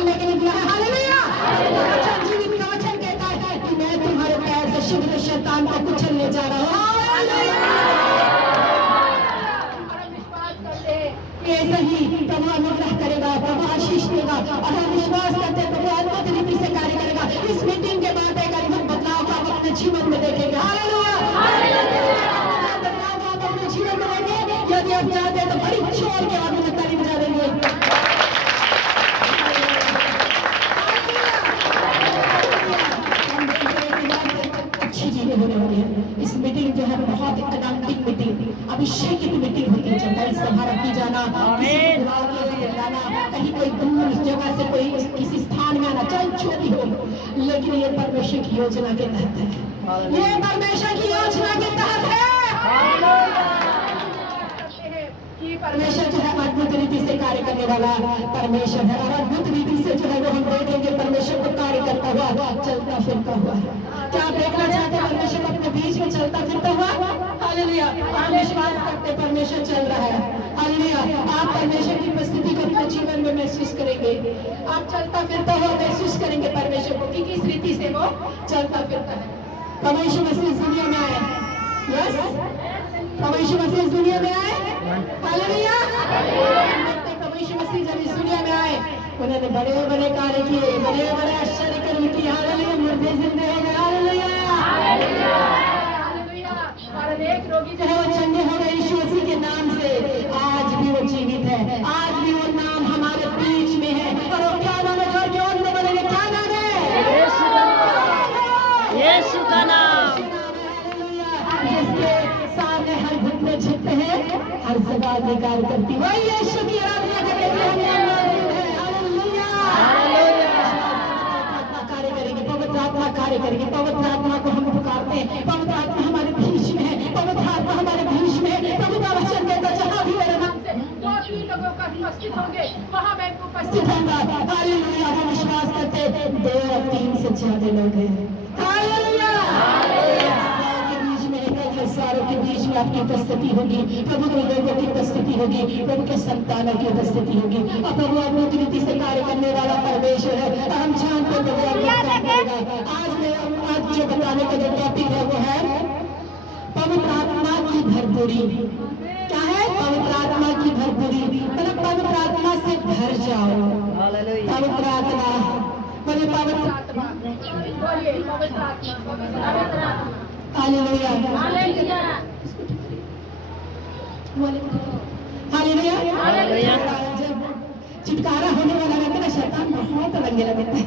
चलने के लिए दिया है। हालेलुया। वचन जीवित का वचन कहता है कि मैं तुम्हारे पैर से शीघ्र शैतान को कुचलने जा रहा हूँ। ऐसे ही प्रभु अनुग्रह करेगा, प्रभु आशीष देगा और हम विश्वास करते हैं प्रभु अद्भुत रीति से कार्य करेगा। इस मीटिंग के बाद एक अद्भुत बदलाव आप अपने जीवन में देखेंगे। हालेलुया। बदलाव आप अपने जीवन में देखेंगे। यदि आप चाहते हैं तो बड़ी जोर के आगे में ताली बजा देंगे। अच्छी चीजें होने वाली है। इस मीटिंग जो है बहुत एकांतिक मीटिंग, अभिषेकित मीटिंग होती है। जब बड़ी सभा रखी जाना, कहीं कोई दूर जगह से कोई किसी स्थान में आना, चाहे छोटी हो, लेकिन ये परमेश्वर की योजना के तहत है। ये परमेश्वर की योजना के तहत है। परमेश्वर जो है अद्भुत रीति से कार्य करने वाला परमेश्वर है और अद्भुत रीति से जो है वो हम देखेंगे परमेश्वर को कार्य करता हुआ, चलता फिरता हुआ। क्या आप देखना चाहते हैं परमेश्वर अपने बीच में चलता फिरता हुआ? हालेलुया। हम विश्वास करते परमेश्वर चल रहा है। हालेलुया। आप परमेश्वर की उपस्थिति को अपने जीवन में महसूस करेंगे। आप चलता फिरता हुआ महसूस करेंगे परमेश्वर को कि किस रीति से वो चलता फिरता है। परमेश्वर मसीह दुनिया में आए। यस, परमेश्वर मसीह दुनिया में आए। हालेलुया। परमेश्वर मसीह जब इस दुनिया में आए, उन्होंने बड़े बड़े कार्य किए, बड़े बड़े आश्चर्य कर्म किए। हालेलुया। मुर्दे जिंदे हो गए। हालेलुया। और अनेक रोगी जो है वो चंगे हो गए यीशु मसीह के नाम से। आज भी वो जीवित है, आज भी वो नाम हमारे बीच में है। और वो क्या नाम है? जोर से बोलेंगे, क्या नाम है? यीशु का नाम, यीशु का नाम। जिसके सामने हर घुटने झुकते हैं, हर सभा अधिकार करती, वही यीशु की आराधना करने के लिए हम यहाँ मौजूद हैं। हालेलुया। कार्य करेंगे, पवित्र आत्मा कार्य करेंगे। पवित्र आत्मा को हम पुकारते हैं। पवित्र आत्मा हमारे बीच में है, पवित्र आत्मा हमारे बीच में है। प्रभु का वचन कहता है जहाँ भी मेरे नाम से 2-3 लोगों का उपस्थित होंगे, वहाँ मैं उपस्थित होऊंगा। हालेलुया। हम विश्वास करते हैं 2 और 3 से ज्यादा लोग हैं। हालेलुया। सारों के बीच में आपकी उपस्थिति होगी, प्रभु के लोगों की उपस्थिति होगी, प्रभु के संतानों की उपस्थिति होगी। और प्रभु अद्भुत रीति से कार्य करने वाला परमेश्वर है। हम जानते हैं प्रभु आज जो बताने का जो टॉपिक है वो है पवित्र आत्मा की भरपूरी। क्या है? पवित्र आत्मा की भरपूरी मतलब पवित्र आत्मा से भर जाओ। पवित्र आत्मा बोले, पवित्र आत्मा। हालेलुया। हालेलुया। हालेलुया। जब छुटकारा होने वाला रहता है ना, शैतान बहुत लगने लगता है,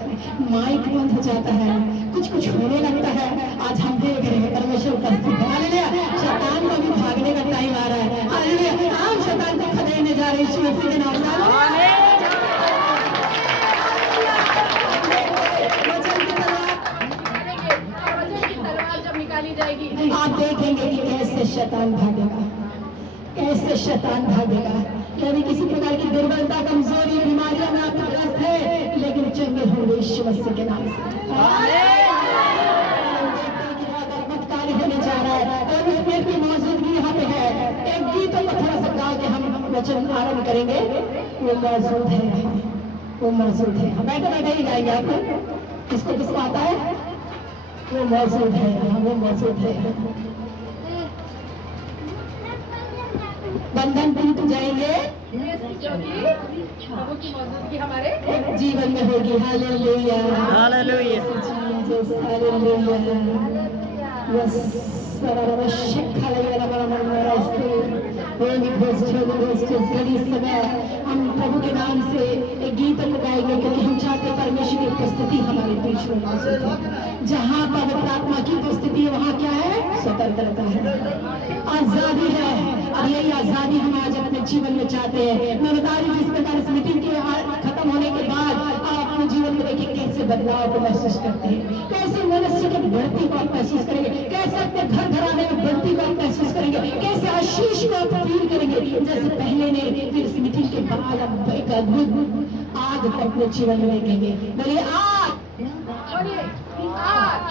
माइक बंद हो जाता है, कुछ कुछ होने लगता है। आज हम देख रहे हैं परमेश्वर उपस्थित है। हालेलुया। शैतान को भी भागने का टाइम आ रहा है। हालेलुया। हम शैतान को खदेड़ने जा रहे हैं यीशु मसीह के नाम से। आप देखेंगे कि कैसे शैतान भागेगा, कैसे शैतान भागेगा। यदि किसी प्रकार की दुर्बलता, कमजोरी, बीमारियों में आप ग्रस्त है, लेकिन चंगे होंगे यीशु मसीह के नाम से। अद्भुत कार्य होने जा रहा है और उसमें की मौजूदगी यहाँ पे है। एक गीतों को थोड़ा सा गा के हम वचन आरंभ करेंगे। वो मौजूद है, वो मौजूद है। हम बैठे बैठे ही गाएंगे। आपको किसको आता है? वो मौजूद है, वो मौजूद है। बंधन टूट जाएंगे, प्रभु की मौजूदगी हमारे जीवन में होगी। हालेलुया। हालेलुया। यस। समय हम प्रभु के नाम से एक गीत को गाएंगे क्योंकि हम चाहते हैं परमेश्वर की उपस्थिति हमारे बीच में मौजूद है। जहाँ पवित्र आत्मा की उपस्थिति है वहाँ क्या है? स्वतंत्रता है, आजादी है। और यही आजादी हम आज अपने जीवन में चाहते हैं। मैं बता रही हूँ जिस प्रकार इस मीटिंग के खत्म होने के बाद आप अपने जीवन में देखिए कैसे बदलाव को महसूस करते हैं, कैसे मनुष्य की बढ़ती को आप महसूस करेंगे, कैसे अपने घर घराने में बढ़ती को आप महसूस करेंगे, कैसे आशीष को आप फील करेंगे जैसे पहले ने। फिर इस मीटिंग के बाद आप एक अद्भुत आग अपने जीवन में देखेंगे। बोलिए आग, बोलिए आग,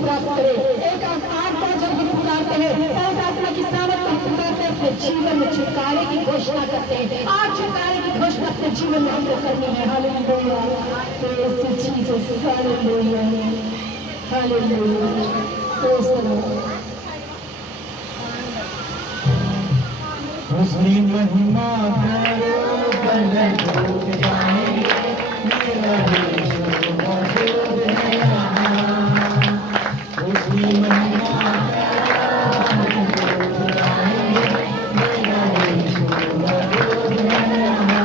प्राप्त करे। एक आत्मा जब हम पुकारते हैं, उस आत्मा की सामर्थ को पुकारते हैं, अपने जीवन में छुटकारे की घोषणा करते हैं। आज छुटकारे की घोषणा अपने जीवन में हमको करनी है। Hallelujah, praise Jesus, hallelujah, hallelujah, praise the Lord. उसकी महिमा करो, बंधन टूट जाएंगे, मेरा यीशु मौजूद है यहाँ। उसकी महिमा करो, बंधन टूट जाएंगे, मेरा यीशु मौजूद है यहाँ।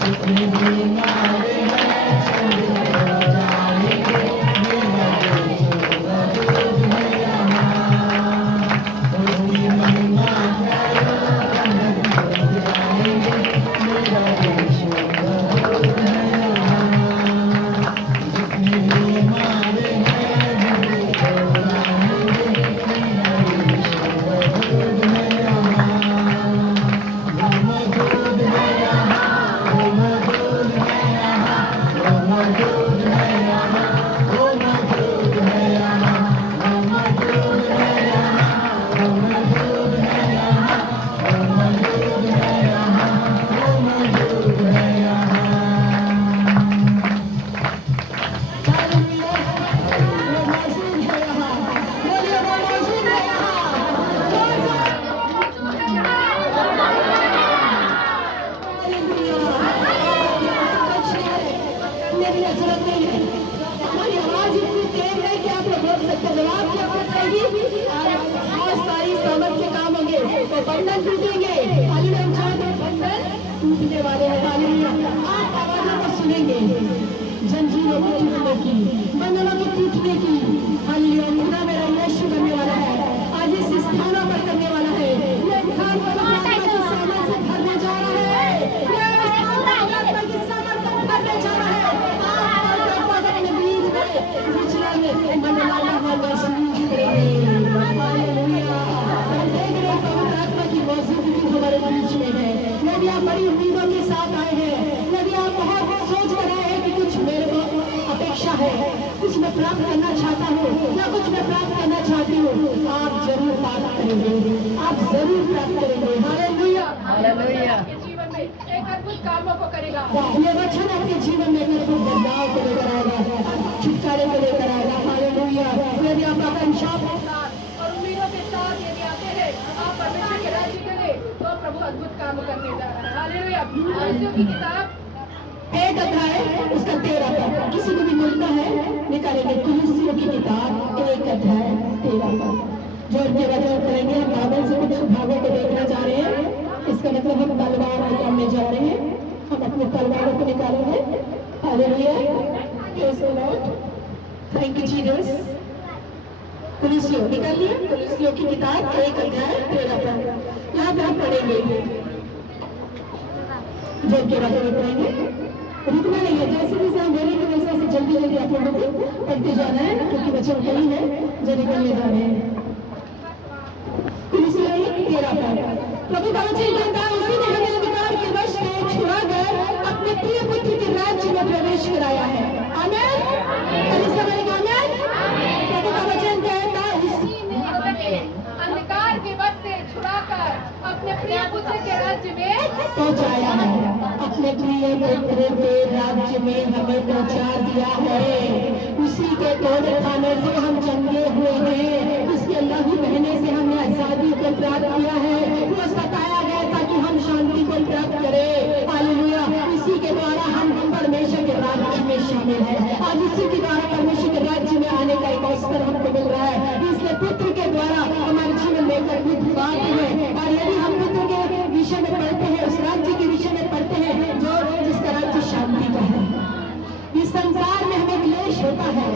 जितनी बीमारी है सब हो जाएंगे, मेरा यीशु मौजूद है यहाँ। उसकी महिमा बंधन टूटेंगे, बंधन टूटने वाले हैं। हालेलुया, आप आवाज़ों को सुनेंगे, जंजीरों को टूटने की, बंधनों की टूटने की। हालेलुया, खुदा मेरा यीशु करने वाला है, आज इस स्थानों पर करने वाला है। ये स्थान पवित्र की सामर्थ से भरने जा रहा है, ये स्थान पवित्र की सामर्थ से भरने जा रहा है। आप अपने बीच में विचरण में मनमाना महसूस करेंगे। हालेलुया, हमारे बीच में है। यदि आप बड़ी उम्मीदों के साथ आए हैं, यदि आप बहुत सोच कर आए हैं कि कुछ मेरे को अपेक्षा है, कुछ मैं प्राप्त करना चाहता हूँ या कुछ मैं प्राप्त करना चाहती हूँ, आप जरूर प्राप्त करेंगे, आप जरूर प्राप्त करेंगे। Hallelujah, hallelujah. आपके जीवन में एक अद्भुत कामों को करेगा। ये वचन आपके जीवन में एक अद्भुत बदलाव को लेकर आएगा, छुटकारे को लेकर आएगा। हालेलुया, यदि आप आकांक्षा और उम्मीदों के साथ यदि आते हैं आप परमेश्वर के राज्य के लिए, तो प्रभु अद्भुत काम करने जा रहा है। हालेलुया। यीशु की किताब 1 अध्याय उसका 13 पद, किसी को भी मिलता है निकालेंगे। कुलुस्सियों की किताब 1 अध्याय 13 पद, जो इनके वचन करेंगे। हम बाइबल से कुछ भागों को देखने जा रहे हैं, इसका मतलब हम तलवार निकालने जा रहे हैं। हम अपने तलवारों को निकालेंगे। Hallelujah, praise the Lord, thank you Jesus. कुलुस्सियों निकाल लिए, कुलुस्सियों की किताब 1 अध्याय 13 पद, यहाँ पे हम पढ़ेंगे। जब के वचन पढ़ेंगे, रुकना नहीं है, जैसे जैसे हम बोलेंगे वैसे वैसे जल्दी जल्दी आप लोगों को पढ़ते जाना है, क्योंकि वचन कई है जो निकलने जा रहे हैं। कुलुस्सियों 1:13 पद, प्रभु का वचन कहता है, उसी ने हमें अधिकार के वश से छुड़ाकर अपने प्रिय पुत्र के राज्य में प्रवेश कराया है। आमीन, प्रभु का वचन कहता है, उसी ने हमें अंधकार के वश से छुड़ाकर अपने प्रिय पुत्र के राज्य में पहुंचाया है। अपने प्रिय पुत्र के राज्य में हमें पहुंचा दिया है। उसी के तोड़े खाने से हम चंगे हुए हैं, उसके लहू बहने से हमने आजादी को प्राप्त किया है। वो सताया गया ताकि हम शांति को प्राप्त करें। हालेलुया, इसी के द्वारा हम परमेश्वर के राज्य में शामिल हैं। आज इसी के द्वारा परमेश्वर के राज्य में आने का एक अवसर हमको मिल रहा है। इसलिए पुत्र के द्वारा हमारे जीवन में एक अद्भुत बात है। और यदि हम पुत्र के विषय में पढ़ते हैं, उस राज्य के विषय में पढ़ते हैं जो जिसका राज्य शांति का है। इस संसार में हमें क्लेश होता है,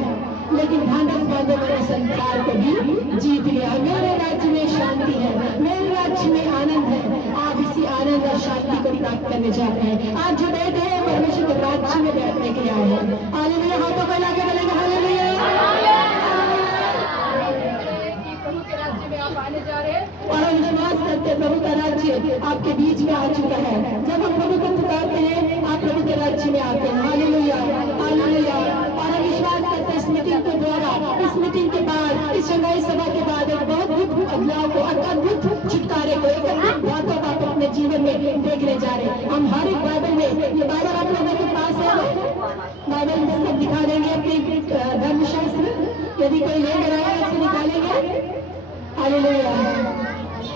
लेकिन ढांढस बांधे वाले संसार को भी जीत लिया। मेरे राज्य में शांति है, मेरे राज्य में आनंद है। आप इसी आनंद और शांति को प्राप्त करने जा रहे हैं। आज जो बैठे हैं परमेश्वर के राज्य में बैठने के लिए आए हैं। हालेलुया, हाथों को लाके बोलेंगे हालेलुया। प्रभु के राज्य में आप आने जा रहे हैं और हम विश्वास करते हैं प्रभु का राज्य आपके बीच में आ चुका है। जब हम प्रभु को पुकारते हैं, आप प्रभु के राज्य में आते हैं। Hallelujah, hallelujah. और हम विश्वास करते हैं, स्मृति मीटिंग के द्वारा, इस मीटिंग के बाद, इस शंघाई सभा के बाद एक बहुत अद्भुत बदलाव को, अद्भुत छुटकारे को, एक अद्भुत बातों को आप अपने जीवन में देखने जा रहे हैं। हम हर एक बाइबल में, ये बाइबल आप लोगों के पास है, बाइबल सब दिखा देंगे अपने धर्मशास्त्र, यदि कोई लेकर आया ऐसे निकालेंगे। Hallelujah,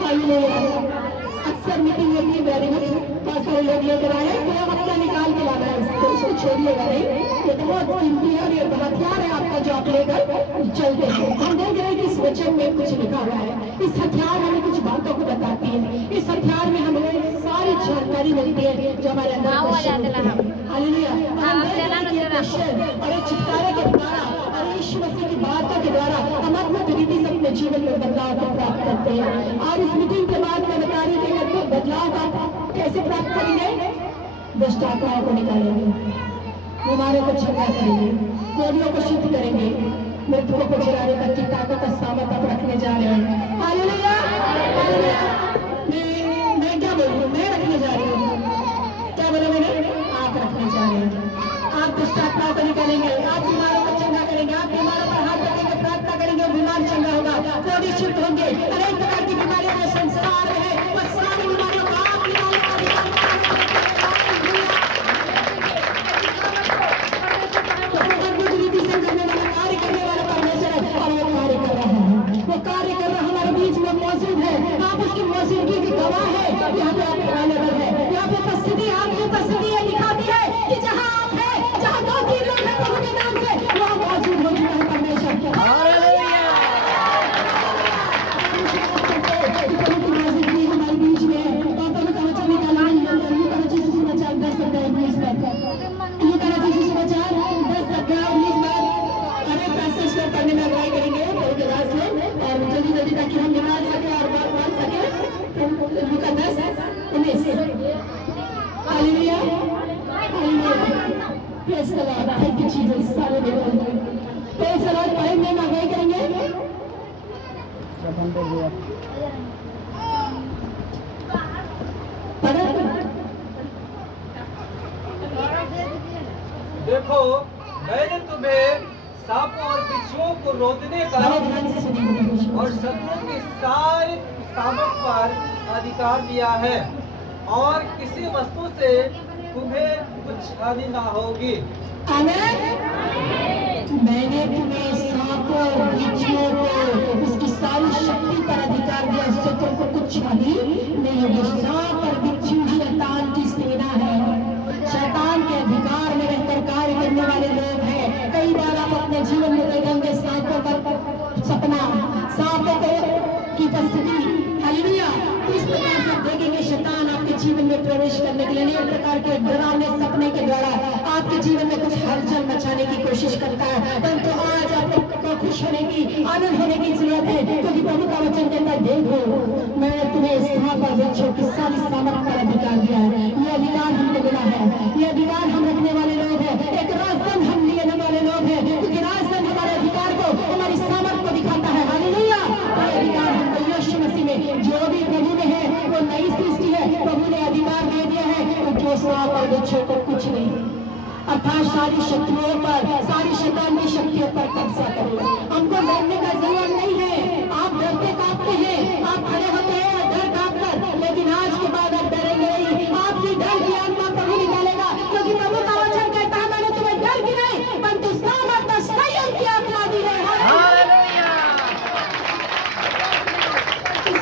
hallelujah. अक्सर मीटिंग होती है, वेरी गुड, बहुत सारे लोग लेकर आए, तो अपना निकाल के लाना है, इसको छोड़िएगा नहीं, ये तो बहुत कीमती है और ये हथियार है आपका जो आप लेकर चलते हैं। हम देख रहे हैं कि इस वचन में कुछ लिखा हुआ है, इस हथियार हमें कुछ बातों को बताती है, इस हथियार में हमें सारी जानकारी मिलती है जो हमारे अंदर हालेलुया। हम देख रहे हैं कि ये क्वेश्चन और ये छुटकारे के द्वारा और यीशु मसीह की बातों के द्वारा हम अद्भुत रीति से अपने जीवन में बदलाव को प्राप्त करते हैं। और इस मीटिंग के बाद मैं बता रही थी कि बदलाव आप कैसे प्राप्त करेंगे? दुष्ट आत्माओं को निकालेंगे, बीमारों को चंगा करेंगे, कोड़ियों को शुद्ध करेंगे, मृतकों को जिलाने तक की ताकत और सामर्थ आप रखने जा रहे हैं। Hallelujah, hallelujah. मैं क्या बोलूं, मैं रखने जा रही हूँ, क्या बोला मैंने? आप रखने जा रहे हैं। आप दुष्ट आत्माओं को निकालेंगे, आप बीमारों को चंगा करेंगे, आप बीमारों पर हाथ रखेंगे, प्रार्थना करेंगे, बीमार चंगा होगा, कोड़ी शुद्ध होंगे। अनेक प्रकार की बीमारियों में संसार में है, और सारी बीमारियों को आप कार्य कर रहा हमारे बीच में मौजूद है। आप उसकी मौजूदगी की गवाह है। यहाँ पे आप अवेलेबल है, यहाँ पे उपस्थिति, आपकी उपस्थिति ये दिखाती है कि जहाँ आप हैं, जहाँ 2-3 लोग हैं प्रभु के नाम से, वहाँ मौजूद हो चुका है परमेश्वर। प्रभु की मौजूदगी हमारे बीच में है। और प्रभु का वचन निकाला समाचार 10:19 समाचार 10:19 अनेक पैसेज को पढ़ने में अगुवाई करेंगे प्रभु के दास में, और जल्दी जल्दी ताकि हम निकाल सके और पढ़ सके। लूका 10:19। Hallelujah, hallelujah. Praise the Lord, thank you Jesus, hallelujah. Praise the Lord, पढ़ेंगे, अगुवाई करेंगे। देखो, मैंने तुम्हें सांपों और बिच्छुओं को रोकने का और शत्रुओं की सारी सामर्थ पर अधिकार दिया है, और किसी वस्तु से तुम्हें कुछ हानि ना होगी। आमीन। मैंने तुम्हें सांपों और बिच्छुओं को उसकी सारी शक्ति पर अधिकार दिया, उससे तुमको कुछ हानि नहीं होगी। सांप और बिच्छू शैतान की सेना है, शैतान के अधिकार में रहकर कार्य करने वाले लोग हैं। कई बार आप अपने जीवन में देखेंगे सांपों का सपना, सांपों की उपस्थिति। हालेलुया। इस प्रकार से देखेंगे शैतान आपके जीवन में प्रवेश करने के लिए अनेक प्रकार के डरावने सपने के द्वारा आपके जीवन में कुछ हलचल मचाने की कोशिश करता है। परंतु आज आपको खुश होने की, आनंद होने की जरूरत है, क्योंकि प्रभु का वचन कहता है, देखो मैं तुम्हें सांप और बिच्छू की सारी सामर्थ पर अधिकार दिया है। ये अधिकार हमको मिला है, ये अधिकार हम रखने वाले लोग हैं, एक राजदंड हम लेने वाले लोग हैं, क्योंकि राजदंड हमारे अधिकार को, हमारी सामर्थ को दिखाता है। हालेलुया। ये अधिकार हमको यीशु मसीह में, जो भी प्रभु में है वो नई सृष्टि है, प्रभु ने अधिकार दे दिया है, उनको सांप और बिच्छू को कुछ नहीं, अर्थात सारी शत्रुओं पर, सारी शैतान की शक्तियों पर कब्जा करो। हमको डरने का जरूरत नहीं है। आप डरते कांपते हैं, आप खड़े होते हैं डर कांप कर, लेकिन आज के बाद आप डरेंगे नहीं। आपकी डर की आत्मा प्रभु निकालेगा, क्योंकि प्रभु का वचन कहता है, मैंने तुम्हें डर की नहीं परंतु सामर्थ और संयम की आत्मा दी है।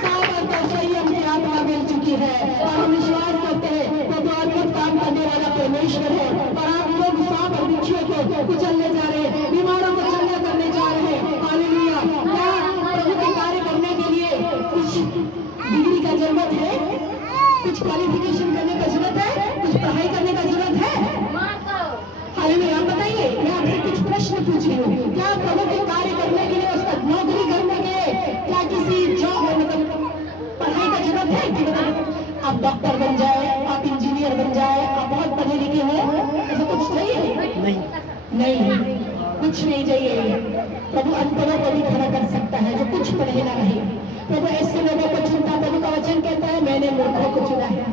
सामर्थ और संयम की आत्मा मिल चुकी है, और हम विश्वास करते हैं प्रभु अद्भुत काम करने वाला परमेश्वर है। और आप लोग सांप और बिच्छुओं को कुचलने जा रहे हैं, बीमारों को चंगा करने जा रहे हैं। हालेलुया। क्या प्रभु के कार्य करने के लिए कुछ डिग्री का जरूरत है, कुछ क्वालिफिकेशन करने का जरूरत है, कुछ पढ़ाई करने का जरूरत है? हालेलुया। आप बताइए, मैं आपसे कुछ प्रश्न पूछ रही हूँ। क्या प्रभु के कार्य करने के लिए, उसका नौकरी करने के लिए क्या किसी जॉब मतलब पढ़ाई का जरूरत है कि मतलब आप डॉक्टर बन जाए, आप इंजीनियर बन जाए, आप बहुत पढ़े लिखे हो, ऐसा कुछ चाहिए? नहीं, कुछ नहीं चाहिए। प्रभु अनपढ़ों को भी खड़ा कर सकता है जो कुछ पढ़े ना रहे। प्रभु ऐसे लोगों को चुनता, प्रभु का वचन कहता है, मैंने मूर्खों को चुना है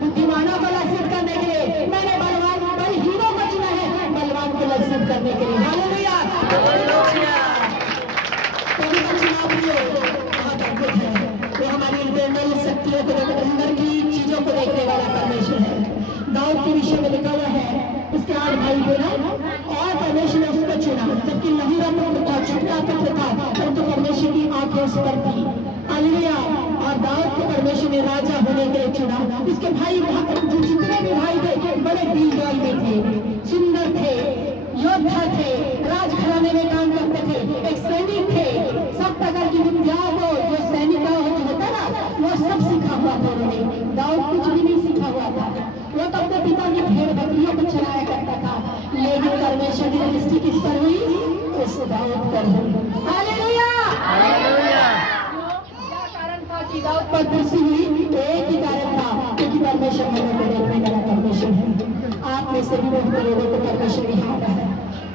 बुद्धिमानों को लज्जित करने के लिए, मैंने बलहीनों को चुना है बलवान को लज्जित करने के लिए। हालेलुया। प्रभु का चुनाव बहुत अद्भुत है। वो हमारी इंटरनल शक्तियों को देखकर अंदर की चीजों को देखने वाला परमेश्वर है। दाऊद के विषय में लिखा हुआ है, उसके 8 भाई थे ना, और परमेश्वर ने उसको चुना, जबकि लहूरा पुत्र था, छुटका पुत्र था, परंतु परमेश्वर की आंखें उस पर थी। हालेलुया। और दाऊद को परमेश्वर ने राजा होने के लिए चुना। उसके भाई जो जितने भी भाई थे बड़े दिलदार में थे, सुंदर थे, योद्धा थे, राजघराने में काम करते थे, एक सैनिक थे। सब प्रकार की विद्याओं को जो सैनिक होता है ना, वो सब सीखा हुआ था उन्होंने। दाऊद कुछ भी नहीं सीखा हुआ था, वो तो अपने पिता की भेड़ बकरियों को चलाया करता था। लेकिन परमेश्वर की दृष्टि किस पर हुई? उस दाऊद पर हुई। हालेलुया। क्या कारण था कि दाऊद पर दृष्टि हुई? एक ही कारण था, क्योंकि परमेश्वर हमें को देखने वाला परमेश्वर है। आप में से भी बहुत लोगों को परमेश्वर यहाँ है।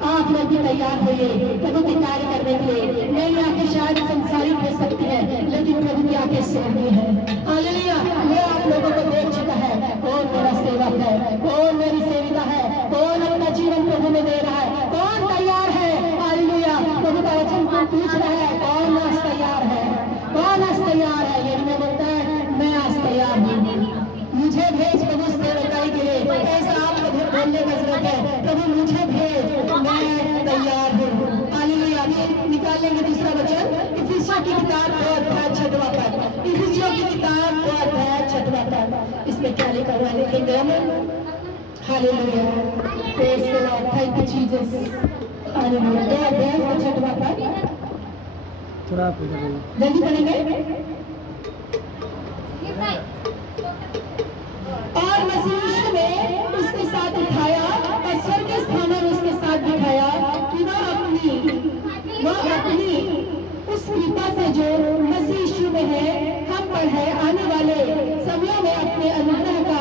आप लोग भी तैयार होइए प्रभु के कार्य करने के लिए। मेरी आंखें शायद संसारिक हो सकती है, लेकिन प्रभु की आंखें स्वर्गीय है। हालेलुया। वो आप लोगों को देख चुका है, कौन मेरा सेवक है, कौन मेरी सेविका है, कौन अपना जीवन प्रभु में दे रहा है, कौन तैयार है। हालेलुया। प्रभु का वचन तुम पूछ रहे हैं, कौन आज तैयार है, कौन आज तैयार है? यदि मैं बोलता है मैं आज तैयार हूँ, मुझे भेज प्रभु सेवकाई के लिए। ऐसा आपको बोलने की जरूरत है, प्रभु मुझे भेज, मैं तैयार हूँ। हालेलुया। निकालेंगे दूसरा वचन, इफिसियों की किताब 2 अध्याय 6वां पद। इफिसियों की किताब 2 अध्याय 6वां पद। इसमें क्या लिखा हुआ है लिखेंगे हम। Hallelujah. Praise the Lord. Thank you Jesus. Hallelujah. 2 अध्याय 6वां पद। जल्दी पढ़ेंगे। और मसीह यीशु ने उसके साथ उठाया और स्वर्गीय स्थानों में उसके साथ बिठाया कि वह अपनी उस कृपा से जो मसीह यीशु में है हम पर है, आने वाले समयों में अपने अनुग्रह का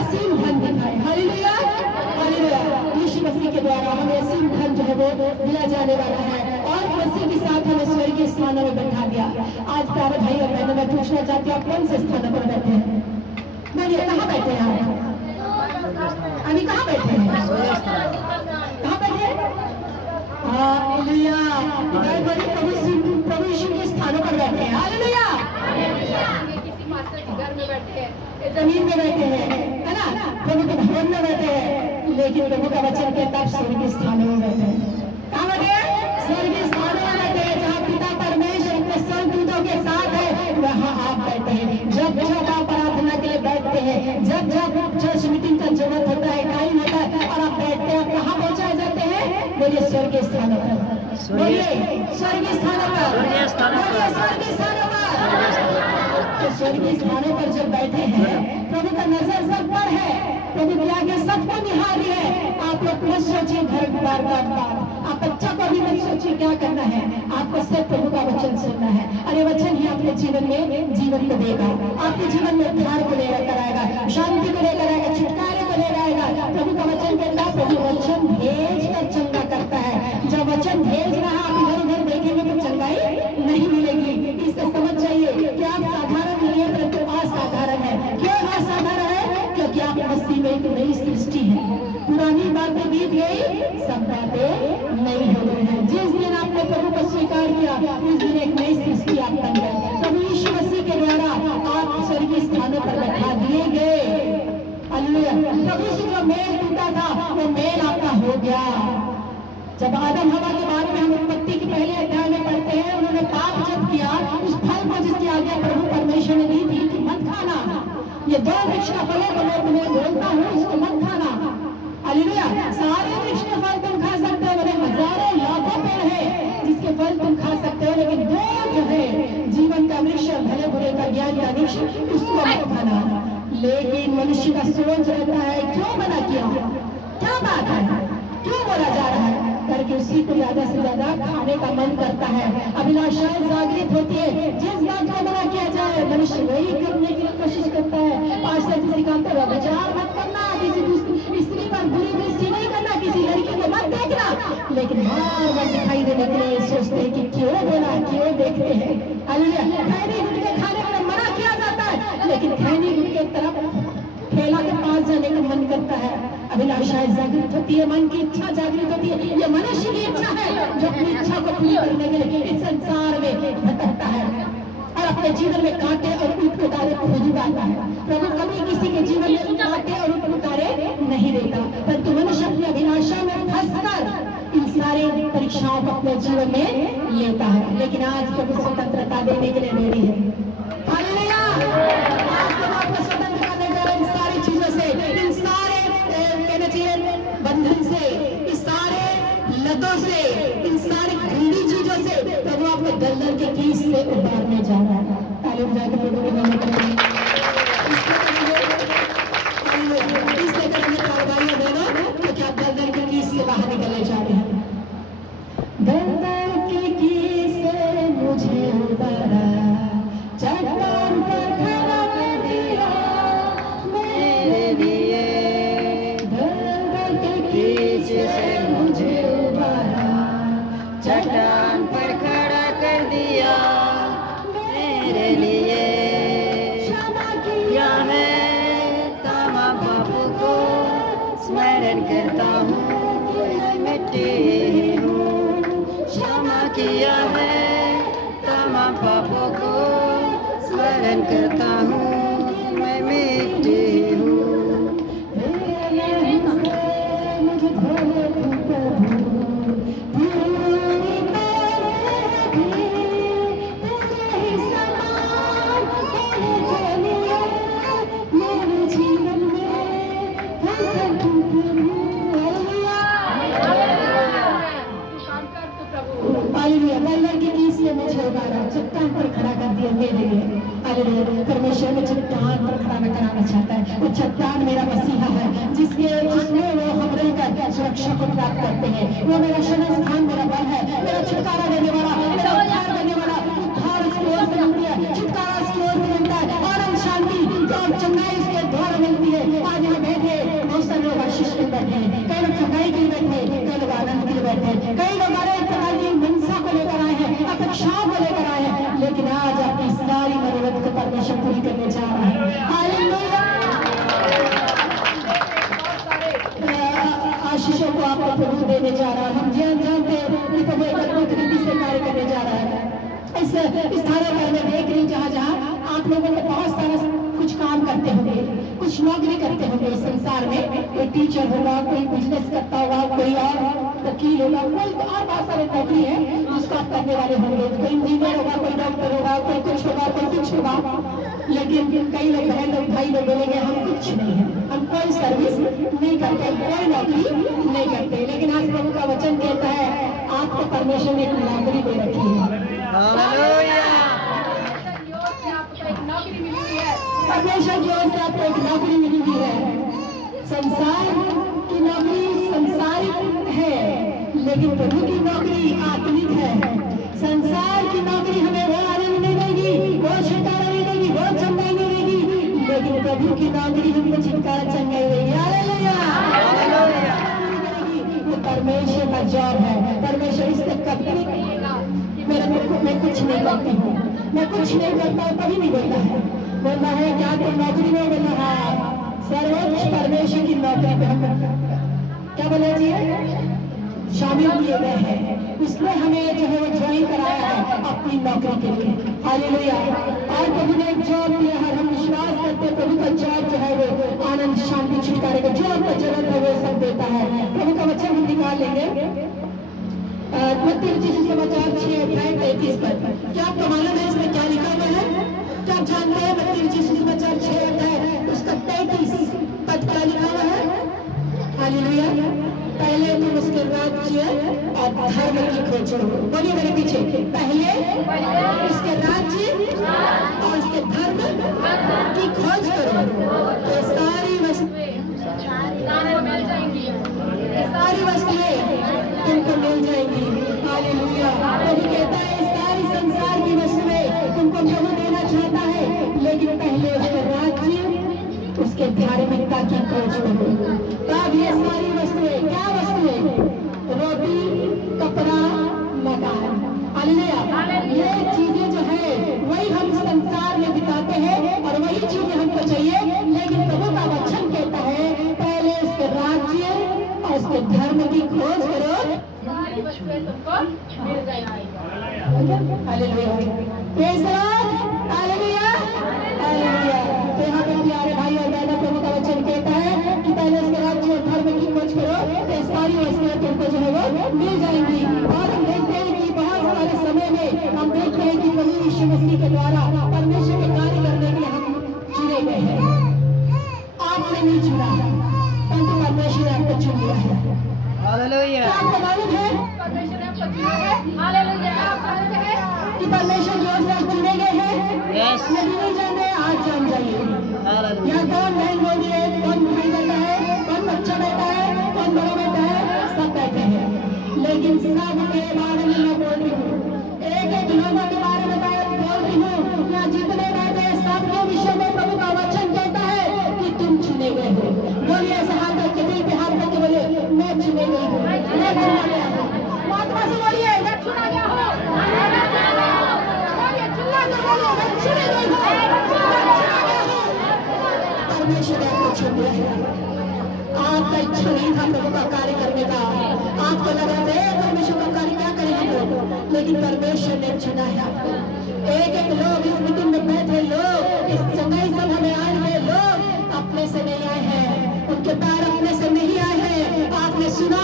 असीम धन दिखाए। हालेलुया। हालेलुया। यीशु मसीह के द्वारा हमें असीम धन जो है वो दिया जाने वाला है, और मसीह के साथ हमें स्वर्गीय स्थानों में बैठा दिया। आज प्यारे भाई और बहनों, मैं पूछना चाहती हूँ, आप कौन से स्थानों पर बैठे हैं? बोलिए, कहाँ बैठे हैं आप? अभी कहाँ बैठे हैं? कहाँ बैठे हैं? हालेलुया। प्रभु यीशु के स्थानों पर बैठे हैं। हालेलुया। किसी मास्टर के घर में बैठे हैं, जमीन में बैठे हैं, है ना, प्रभु के भवन में बैठे हैं, लेकिन प्रभु का वचन कहता है स्वर्गीय स्थानों में बैठे हैं। कहाँ बैठे हैं? स्वर्गीय स्थानों में बैठे हैं, जहाँ पिता परमेश्वर अपने स्वर्गदूतों के साथ है, वहाँ आप बैठे हैं। जब आप प्रार्थना के लिए बैठते हैं, जब चर्च मीटिंग का जरूरत होता है, टाइम होता है, और आप बैठते हैं, कहाँ पहुँचाए जाते हैं? बोलिए स्वर्गीय स्थानों पर। बोलिए स्वर्गीय स्थानों पर। बोलिए स्वर्गीय स्थानों पर। तो स्वर्गीय स्थानों पर जब बैठे हैं, प्रभु का नजर सब पर है, प्रभु के आगे सबको निहारी है। आप लोग मत सोचिए घर बार बार, आप बच्चा को भी मत सोचिए क्या करना है, आपको सिर्फ प्रभु का वचन सुनना है। अरे वचन ही आपके जीवन में जीवन को देगा, आपके जीवन में उद्धार को लेकर आएगा, शांति को लेकर आएगा, छुटकारे को लेकर आएगा। प्रभु का वचन कहता है, प्रभु वचन भेज कर चंगा करता है। जब वचन भेज रहा, आप इधर उधर देखेंगे तो चंगाई नहीं मिलेगी। इससे समझ जाइए कि आप साधारण नहीं है, परंतु असाधारण है। क्यों असाधारण है? क्योंकि आप मसीह में एक नई सृष्टि है। पुरानी बातें बीत गई, सब बातें नई हो गई है। जिस दिन आपने प्रभु को स्वीकार किया, उस दिन एक नई सृष्टि आप बन गए। प्रभु यीशु मसीह के द्वारा आप स्वर्गीय स्थानों पर बैठा दिए गए। हालेलुया। प्रभु से जो मेल टूटा था, वो मेल आपका हो गया। जब आदम हवा के बारे में हम उत्पत्ति के पहले अध्याय में पढ़ते हैं, उन्होंने पाप जब किया, उस फल को जिसकी आज्ञा प्रभु परमेश्वर ने दी थी कि मत खाना, ये 2 वृक्ष का फल को मैं तुम्हें बोलता हूँ, इसको मत खाना। हालेलुया। सारे वृक्ष के फल तुम खा सकते हो, मेरे हजारों लाखों पेड़ है जिसके फल तुम खा सकते हो, लेकिन 2 जो है जीवन का वृक्ष, भले बुरे का ज्ञान का वृक्ष, उसको मत खाना। लेकिन मनुष्य का सोच रहता है, क्यों मना किया, क्या बात है, क्यों बोला जा रहा है, करके उसी को ज्यादा से ज्यादा खाने का मन करता है। अभिलाषाएं जागृत होती है, जिस बात को मना किया जाए मनुष्य वही करने की कोशिश करता है। पास्टर जी सिखाते हुए, विचार मत करना, किसी स्त्री पर बुरी दृष्टि नहीं करना, किसी लड़की को मत देखना, लेकिन बार बार दिखाई देने के लिए सोचते हैं कि क्यों बोला, क्यों देखते हैं। हालेलुया। खैनी गुटके खाने के लिए मना किया जाता है, लेकिन खैनी गुटके तरफ ठेला के पास जाने का मन करता है, अभिलाषाएं जागृत होती है, मन की इच्छा जागृत होती है। ये मनुष्य की इच्छा है जो अपनी इच्छा को पूरी करने के लिए इस संसार में भटकता है और अपने जीवन में कांटे और ऊंट उतारे खोज उगाता है। प्रभु कभी किसी के जीवन में कांटे और ऊंट उतारे नहीं देता, परंतु मनुष्य अपनी अभिलाषा में फंसकर इन सारे परीक्षाओं को अपने जीवन में लेता है। लेकिन आज प्रभु स्वतंत्रता देने के लिए रेडी है। हालेलुया! आज प्रभु आपको स्वतंत्र करने जा रहे हैं इन सारी चीजों से, इन सारे कहना चाहिए बंधन से, इस सारे लतों से, इन सारी गंदी चीजों से प्रभु आपको दलदल के कीस से उतारने जा रहा है। हालेलुया! प्रभु के नाम में इस लेकर हमें कार्रवाई देना क्योंकि आप दलदल के कीस से बाहर निकलने जा रहे हैं। दलदल के कीस से मुझे उतारा, चट्टान पर खड़ा कर दिया मेरे लिए। दलदल के कीस से मुझे उतारा, चट्टान पर खड़ा कर दिया मेरे लिए। क्षमा किया या मैं तमाम पापों को स्मरण करता हूँ, मैं मिट्टी हूँ। क्षमा किया है तमाम पापों को स्मरण करता हूँ, मैं मिट्टी हूँ। मुझे धोने तू प्रभु, पूरी तरह भी तुझे ही समान तेरे के लिए मेरे जीवन में धन तू प्रभु। काम कर तू प्रभु। हालेलुया! दलदल के कीस से मुझे उतारा, चट्टान पर खड़ा कर दिया मेरे लिए। हालेलुया! परमेश्वर में चट्टान पर खड़ा कराना चाहता है। वो चट्टान मेरा मसीहा है जिसमें वो हम रहकर सुरक्षा को प्राप्त करते हैं। वो मेरा शरण स्थान, मेरा बल है, मेरा छुटकारा देने वाला, मेरा उद्धार देने वाला। उद्धार उसकी ओर से मिलती है, छुटकारा उसकी ओर से मिलता है, आनंद शांति और चंगाई उसके द्वारा मिलती है। आज यहाँ बैठे बहुत सारे लोग आशीष के बैठे हैं, कई लोग चंगाई के लिए बैठे हैं, कई लोग आनंद के लिए बैठे हैं, कई लोग अनेक प्रकार की मनसा को लेकर आए हैं, अपेक्षाओं को लेकर आए हैं। लेकिन आज अपनी सारी मनोरथ को परमेश्वर पूरी करने जा रहा है। हालेलुया! आशीषों को आपको प्रभु देने जा रहा है। हम जानते हैं कि प्रभु एक अद्भुत रीति से कार्य करने जा रहा है। इस धारा पर मैं देख रही हूँ जहाँ आप लोगों को बहुत सारा कुछ काम करते होंगे, कुछ नौकरी करते होंगे इस संसार में। कोई टीचर होगा, कोई बिजनेस करता होगा, कोई और वकील होगा, कोई और बहुत सारे नौकरी है जिसको आप करने वाले होंगे। कोई इंजीनियर होगा, कोई डॉक्टर होगा, कोई कुछ होगा, कोई कुछ होगा। लेकिन कई लोग बहन लोग भाई लोग बोलेंगे हम कुछ नहीं है, हम कोई सर्विस नहीं करते, कोई नौकरी नहीं करते। लेकिन आज प्रभु का वचन कहता है आपको परमेश्वर ने एक नौकरी दे रखी है। हालेलुया! आपको एक नौकरी मिली हुई है। परमेश्वर की ओर से आपको एक नौकरी मिली हुई है। संसार की नौकरी संसारिक है, लेकिन प्रभु की नौकरी आत्मिक है। संसार की नौकरी हमें वो आनंद नहीं देगी, वो छुटकारा नहीं देगी, वो चंगाई नहीं देगी, लेकिन प्रभु की नौकरी हमको छुटकारा चंगाई देगी। हालेलुया! वो परमेश्वर का जॉब है। परमेश्वर इससे कभी मैं कुछ नहीं करती हूँ, मैं कुछ नहीं करता हूँ, कभी नहीं बोलता है। बोलना है क्या तुम नौकरी में बोलना है सर्वोच्च परमेश्वर की नौकरी पे हम क्या बोलना चाहिए शामिल किए गए हैं। उसने हमें जो है वो ज्वाइन कराया है अपनी नौकरी के लिए। हालेलुया! और प्रभु ने एक जॉब दिया है, हम विश्वास करते हैं प्रभु का जॉब जो है वो आनंद शांति छुटकारे का जो आपको जरूरत है वो सब देता है। प्रभु का वचन हम निकाल लेंगे मत्ती रचित समाचार 6:33 पर। क्या आपको मालूम है इसमें क्या लिखा हुआ है? क्या आप जानते हैं मत्ती रचित समाचार 6 उसका 33 पद क्या लिखा हुआ है? हालेलुया! पहले तुम उसके राज्य और धर्म की खोज करो। बोलिए मेरे पीछे, पहले उसके राज्य और उसके धर्म की खोज करो तो सारी वस्तुएं मिल जाएंगी। सारी वस्तुएं तुमको मिल जाएंगी। हालेलुया! प्रभु कहता है सारी संसार की वस्तुएं तुमको प्रभु देना चाहता है, लेकिन पहले उसके राज्य उसके धार्मिकता की खोज करो। तब ये सारी वस्तुएं, क्या वस्तुएं? रोटी, कपड़ा, मकान। हालेलुया! ये चीजें जो है वही हम संसार में बिताते हैं और वही चीजें हमको चाहिए, लेकिन प्रभु का वचन कहता है पहले उसके राज्य और उसके धर्म की खोज करो, सारी वस्तुएं तुमको मिल जाएंगी। Hallelujah, praise the Lord, hallelujah, hallelujah. तो यहाँ पे प्यारे भाई और बहनों, प्रभु का वचन कहता है कि पहले उसके राज्य और धर्म की खोज करो तो सारी वस्तुएं तुमको जो है वो मिल जाएंगी। और हम देखते हैं कि बहुत सारे समय में हम देखते हैं कि प्रभु यीशु मसीह के द्वारा परमेश्वर के कार्य करने के लिए हम चुने गए हैं। आपने नहीं चुना, परंतु परमेश्वर ने आपको चुन लिया है। हालेलुया। क्या आपको मालूम है परमेश्वर ने आपको चुना है? हालेलुया। आप जानते हैं कि परमेश्वर की ओर से आप चुने गए हैं? Yes. यदि नहीं जानते आज जान जाइए। हालेलुया। यहाँ कौन बहन बोली है, कौन भाई बैठा है, कौन बच्चा बैठा है, कौन बड़ा बैठा है, सब बैठे हैं, लेकिन सबके बारे में मैं बोल रही हूँ, एक एक लोगों के बारे में मैं बोल रही हूँ। यहाँ जितने बैठे हैं सबके विषय में प्रभु का वचन कहता है कि तुम चुने गए हो। बोलिए ऐसे हाथ करके, दिल पे हाथ करके बोलिए, मैं चुने गई हूँ, मैं चुना गया हूँ। महात्मा से बोलिए, मैं चुना गया हो। बोलिए, चिल्ला कर बोलिए, मैं चुने गई हूँ, मैं चुना गया हूँ। परमेश्वर ने आपको चुन लिया है। आपका इच्छा नहीं था प्रभु का कार्य करने का, आपको लग रहा था परमेश्वर का कार्य क्या करेंगे लोग, लेकिन परमेश्वर ने चुना है आपको। एक एक लोग इस मीटिंग में बैठे लोग, इस चंगाई सभा में आए हुए लोग अपने से नहीं आए हैं, उनके पैर अपने से नहीं आए हैं। आपने सुना,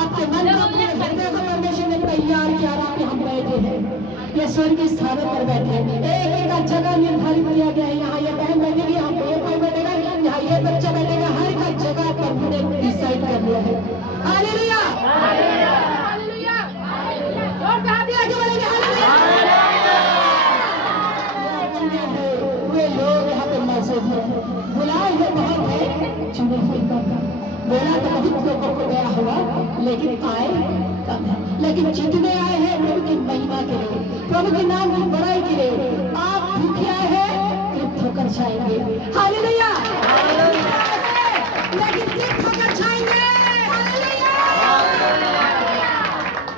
आपके मन को, अपने हृदय को परमेश्वर ने तैयार किया, आपके हम बैठे हैं ये स्वर्गीय स्थानों पर बैठे। एक एक जगह निर्धारित किया गया है, यहाँ ये बहन बैठेगी, यहाँ ये भाई बैठेगा, यहाँ ये बच्चा बैठेगा, हर एक जगह प्रभु ने डिसाइड कर लिया है। Hallelujah, hallelujah. और कहा दिया कि बोलेंगे हालेलुया। वे लोग यहाँ पे मौजूद हैं, बुलाए हुए बहुत है, चुने हुए कम है। बोला तो बहुत लोगों को गया हुआ, लेकिन आए कम है। लेकिन जितने आए हैं प्रभु की महिमा के लिए, प्रभु के नाम की बड़ाई के लिए, आप भूखे आए हैं, तृप्त होकर जाएंगे। हालेलुया, लेकिन तृप्त होकर जाएंगे।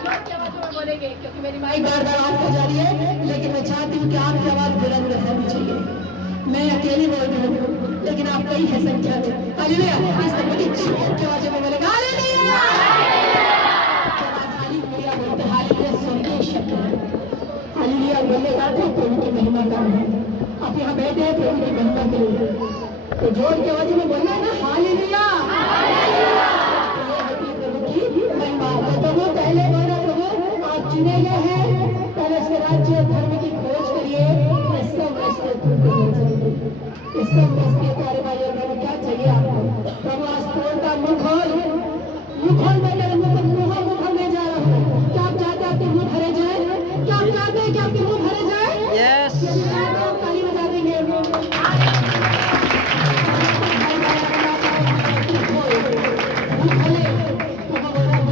जोर की आवाज़ में बोलेंगे, क्योंकि मेरी माँ एक बार आवाज हो जा रही है, लेकिन मैं चाहती हूँ कि आपकी आवाज बुलंद रहनी चाहिए। मैं अकेली बोल रही हूँ, लेकिन आप कई है संख्या में। हालेलुया, इस बड़ी जोर की आवाज में बोलेगा हालेलुया। हालेलुया बोलते, हालेलुया स्वर्गीय शब्द है। हालेलुया बोलने का अर्थ प्रभु की महिमा का है। आप यहाँ बैठे हैं प्रभु की महिमा के लिए, तो जोर की आवाज में बोलना है ना, हालेलुया। प्रभु की महिमा। तो प्रभु पहले बोला, प्रभु आप चुने गए हैं, पहले उसके राज्य और धर्म की खोज करिए, ये सब वस्तुएं तुमको मिल जाएंगी। ये सब वस्तुएं प्यारे भाई और बहनों, क्या चाहिए आपको? प्रभु आज तोड़ का मुंह खोल, मैं तेरे मुंह में जा रहा हूँ। क्या आप चाहते हैं आपके मुंह भरे जाए? क्या आप चाहते हैं कि आपके मुंह भरे जाए? Yes. यदि चाहते हो, ताली बजा देंगे।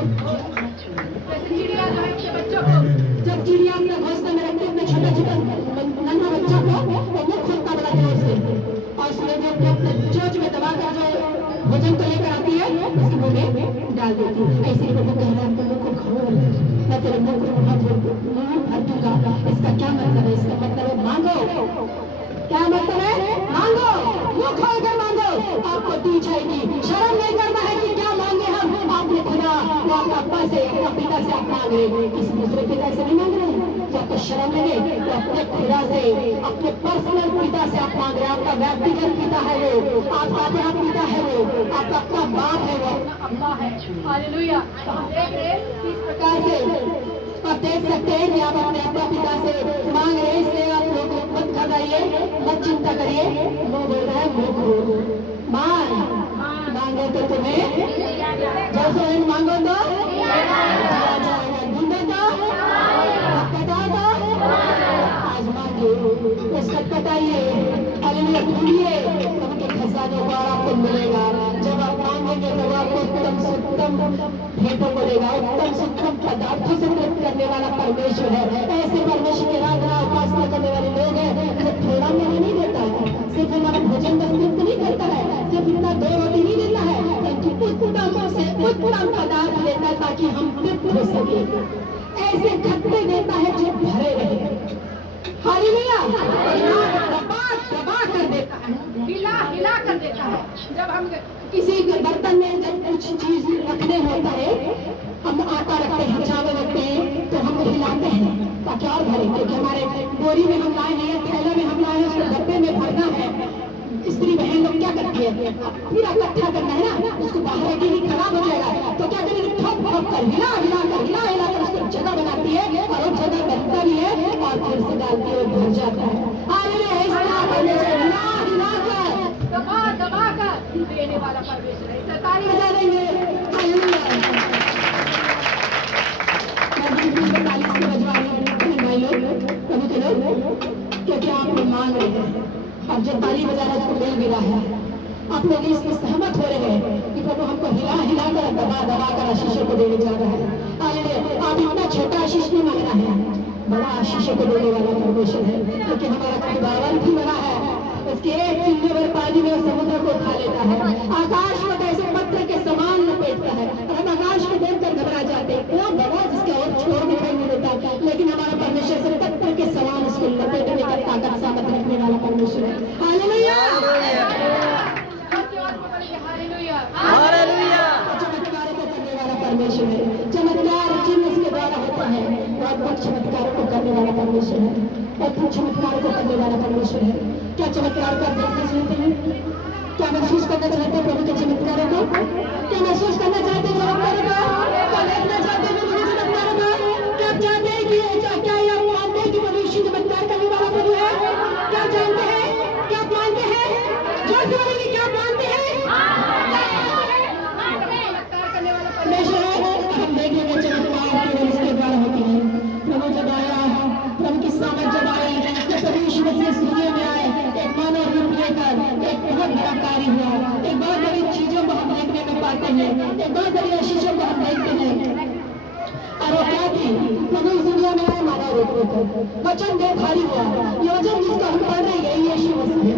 जैसे चिड़िया जो है अपने बच्चों को, जब चिड़िया अपने घोंसले में रखती है अपने छोटा छोटा नन्हा बच्चा को, वो मुख खोलता बड़ा जोर से, और उसमें जो अपने चोंच में दबाकर जो भोजन को लेकर आती है, उसके मुंह में डाल देती है। ऐसे ही प्रभु कह रहा है, आपके मुंह को खोल, मैं तेरे मुंह को मुंह भर दूंगा। इसका क्या मतलब है? इसका मतलब है मांगो। क्या मतलब है? मांगो, मुंह खोलकर मांगो, आपको दी जाएगी। शर्म नहीं करना है कि क्या मांगे हम। आपने खुदा, वो आपका अब्बा से, अपना पिता से आप मांग रहे हैं, किसी दूसरे पिता से नहीं मांग रहे हैं। तो आपको शर्म लगे तो अपने खुदा से, अपने पर्सनल पिता से आप मांग रहे हैं। आपका व्यक्तिगत पिता है वो, आपका अपना पिता है वो, आपका अपना बाप है वो। अब्बा है। हालेलुया। तो हम देख रहे हैं कि इस प्रकार प्रकार से आप देख सकते हैं कि आप अपने अपना पिता से मांग रहे हैं, इसलिए आप लोग मत घबराइए, मत चिंता करिए। वो बोल रहा है मुंह खोलो, मांगो तो तुम्हें, जैसे मांगो तो दिया जाएगा, ढूंढो तो खटखटाओ तो आज मांगे, बस खटखटाइए, हालेलुया, ढूंढिए, सबके खजानों पर आपको मिलेगा। जब आप मांगेंगे तब आपको उत्तम से उत्तम भेंटों मिलेगा, उत्तम से उत्तम पदार्थों से तृप्त करने वाला परमेश्वर है। ऐसे परमेश्वर की आराधना उपासना करने वाले लोग हैं जो थोड़ा मेरा नहीं देता है, सिर्फ हमारा भोजन बस तृप्त नहीं करता है, सिर्फ इतना 2 रोटी नहीं देता है, परंतु उत्तम से उत्तम पदार्थ देता है ताकि हम तृप्त हो सके। ऐसे खट्टे देता है जो भरे रहे। हालेलुया, दबा दबा कर देता है। हिला कर देता है। जब हम किसी बर्तन में जब कुछ चीज रखने होता है, हम आटा रखते हैं, चावल रखते हैं, तो हम हिलाते हैं ताकि और भरे, क्योंकि हमारे बोरी में हम लाए हैं, थैले में हम लाए हैं, उसको डब्बे में भरना है। स्त्री बहन लोग क्या करती है, पूरा इकट्ठा करना है ना, उसको बाहर रखेगी खराब हो जाएगा, तो क्या करेगी, ठोक ठोक कर हिला हिला कर उसको जगह बनाती है, और वो जगह बनता भी है और फिर से डालती है, भर जाता है। दबा दबा कर देने वाला परमेश्वर है। इसे ताली बजा देंगे। क्योंकि आप लोग मांग रहे हैं, अब जब ताली बजा रहे उसको मिल भी रहा है, आप लोग इसमें सहमत हो रहे हैं कि प्रभु हमको हिला हिला कर दबा कर आशीषों को देने जा रहा है। आइए, आप इतना छोटा आशीष नहीं मांगना है, बड़ा आशीषों को देने वाला परमेश्वर है, क्योंकि हमारा खुदावन भी बड़ा है। उसके एक चिल्ले भर पानी में समुद्र को खा लेता है, आकाश को कैसे पत्र के समान लपेटता है, और हम आकाश को देखकर घबरा जाते हैं, कौन भगवान जिसका और छोड़ दिखाई नहीं देता, लेकिन हमारा परमेश्वर से पत्र के समान उसको लपेटने का ताकत सामर्थ रखने वाला परमेश्वर है। हालेलुया। हालेलुया। चमत्कारों को करने वाला परमेश्वर है। चमत्कार चिन्ह उसके द्वारा होता है, और चमत्कारों को करने वाला परमेश्वर है, और चमत्कारों को करने वाला परमेश्वर है। क्या चमत्कार का देखना चाहते हैं? क्या महसूस करना चाहते हैं प्रभु के चमत्कारों को? क्या महसूस करना चाहते हैं चमत्कारों को? क्या देखना चाहते हैं प्रभु के चमत्कारों को? क्या चाहते हैं कि क्या आप मानते हैं कि मनुष्य चमत्कार करने वाला प्रभु है? क्या जानते हैं? क्या मानते हैं? जोर से बोलिए, क्या मानते हैं? परमेश्वर है। हम देखेंगे चमत्कार केवल इसके द्वारा होती है। प्रभु जब आया, प्रभु की सामर्थ जब आई, तो प्रभु यीशु मसीह इस दुनिया में आए, एक मानव रूप लेकर एक बहुत बड़ा कार्य हुआ, एक बहुत बड़ी चीजों को हम देखने में पाते हैं, एक बहुत बड़ी आशीषों को हम देखते हैं। और वो क्या थी? प्रभु इस दुनिया में आए मानव रूप लेकर, वचन देहधारी हुआ। ये वचन जिसको हम पढ़ रहे हैं यीशु मसीह है।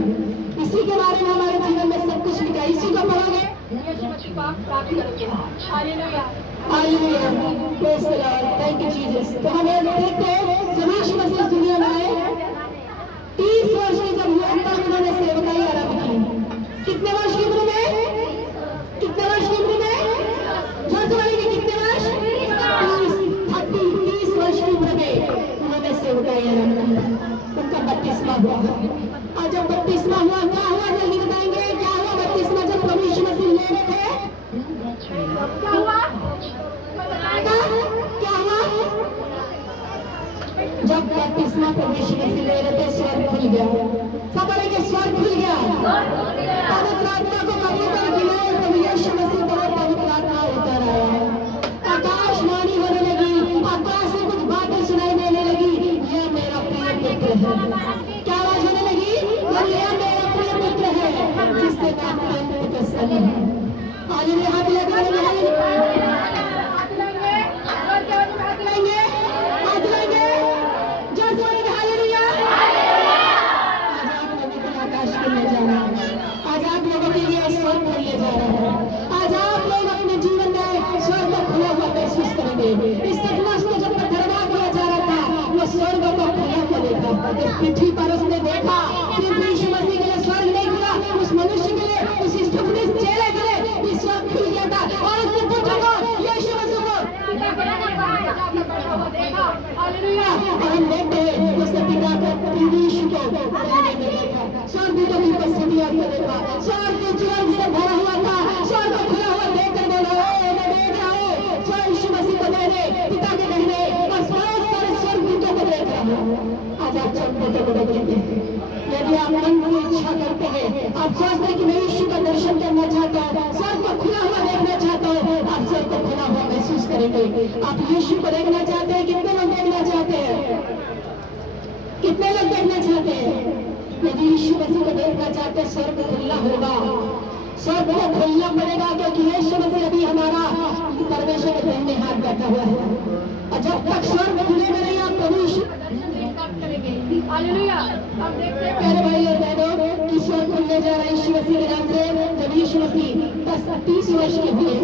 इसी के बारे में हमारे जीवन में सब कुछ लिखा है। इसी को पढ़ोगे, यीशु मसीह को आप प्राप्त करोगे। Hallelujah. Hallelujah, praise the Lord, thank you Jesus. तो हम ये देखते हैं जब यीशु मसीह इस दुनिया में आए, 30 वर्ष के जब हुए तब उन्होंने सेवकाई आरंभ की। कितने वर्ष की उम्र में? कितने वर्ष की उम्र में? जोर से बोलिए, कितने वर्ष? 30 वर्ष की उम्र में उन्होंने सेवकाई आरंभ की। उनका बपतिस्मा हुआ, और जब बपतिस्मा हुआ क्या हुआ, जल्दी बताएंगे क्या हुआ बपतिस्मा जब प्रभु यीशु मसीह ले रहे थे? क्या हुआ? क्या हुआ? जब बपतिस्मा प्रभु यीशु मसीह ले रहे थे, स्वर्ग खुल गया। सब बोलेंगे स्वर्ग खुल गया। पवित्र आत्मा को कबूल करके प्रभु यीशु मसीह पर पवित्र आत्मा उतर आया। आकाशवाणी होने लगी, आकाश से कुछ बातें सुनाई देने लगी, यह मेरा प्रिय पुत्र है। क्या आवाज होने लगी? यह मेरा प्रिय पुत्र है, जिससे मैं अत्यंत प्रसन्न हूँ। आज ये हाथ लगाएंगे, हाथ लगाएंगे, हाथ लगाएंगे, जोर से बोलेंगे हालेलुया। आज आप लोगों को आकाश के ले जा रहा है, आज आप लोगों के लिए स्वर्ग को ले जा रहा है। आज आप लोग अपने जीवन में स्वर्ग को खुला हुआ महसूस करेंगे। इस तकलीफ को जब पथरवा किया जा रहा था, वो स्वर्ग को खुला को देखा। इस पृथ्वी पर उसने देखा, सिर्फ यीशु मसीह के लिए स्वर्ग नहीं खुला, उस मनुष्य के लिए, उस स्टुपिड चेले के लिए भी स्वर्ग खुल गया था, और उसके पुत्र को, यीशु मसीह को हालेलुया। और हम देखते हैं उसने पिता को, यीशु को कहने में देखा, स्वर्गदूतों की उपस्थितियों को देखा, स्वर्ग ज्वलन से भरा हुआ था, स्वर्ग खुला हुआ देखकर बोला, मैं देख रहा हूँ, स्वर्ग यीशु मसीह को देने, पिता के कहने, और बहुत सारे स्वर्गदूतों को देख रहा हूँ। आज आप स्वर्गदूतों को देखेंगे। यदि आप मन से इच्छा करते हैं, आप सोचते हैं कि मैं यीशु का दर्शन करना चाहता हूँ, स्वर्ग को खुला हुआ देखना चाहता हूँ, आप स्वर्ग को खुला हुआ महसूस करेंगे। आप यीशु को देखना चाहते हैं? कितने लोग देखना चाहते हैं? कितने लोग देखना चाहते हैं? यदि यीशु मसीह को देखना चाहते हैं, स्वर्ग खुलना होगा, स्वर्ग को खोलना पड़ेगा, क्योंकि यीशु मसीह अभी हमारा परमेश्वर के दाहिने हाथ बैठा हुआ है, और जब तक स्वर्ग खुलेगा नहीं आप प्रभु यीशु करेंगे। हालेलुया। हम देखते हैं प्यारे भाई और बहनों कि स्वर्ग खुलने जा रहा है यीशु मसीह के नाम से। जब यीशु मसीह 30 वर्ष के हुए,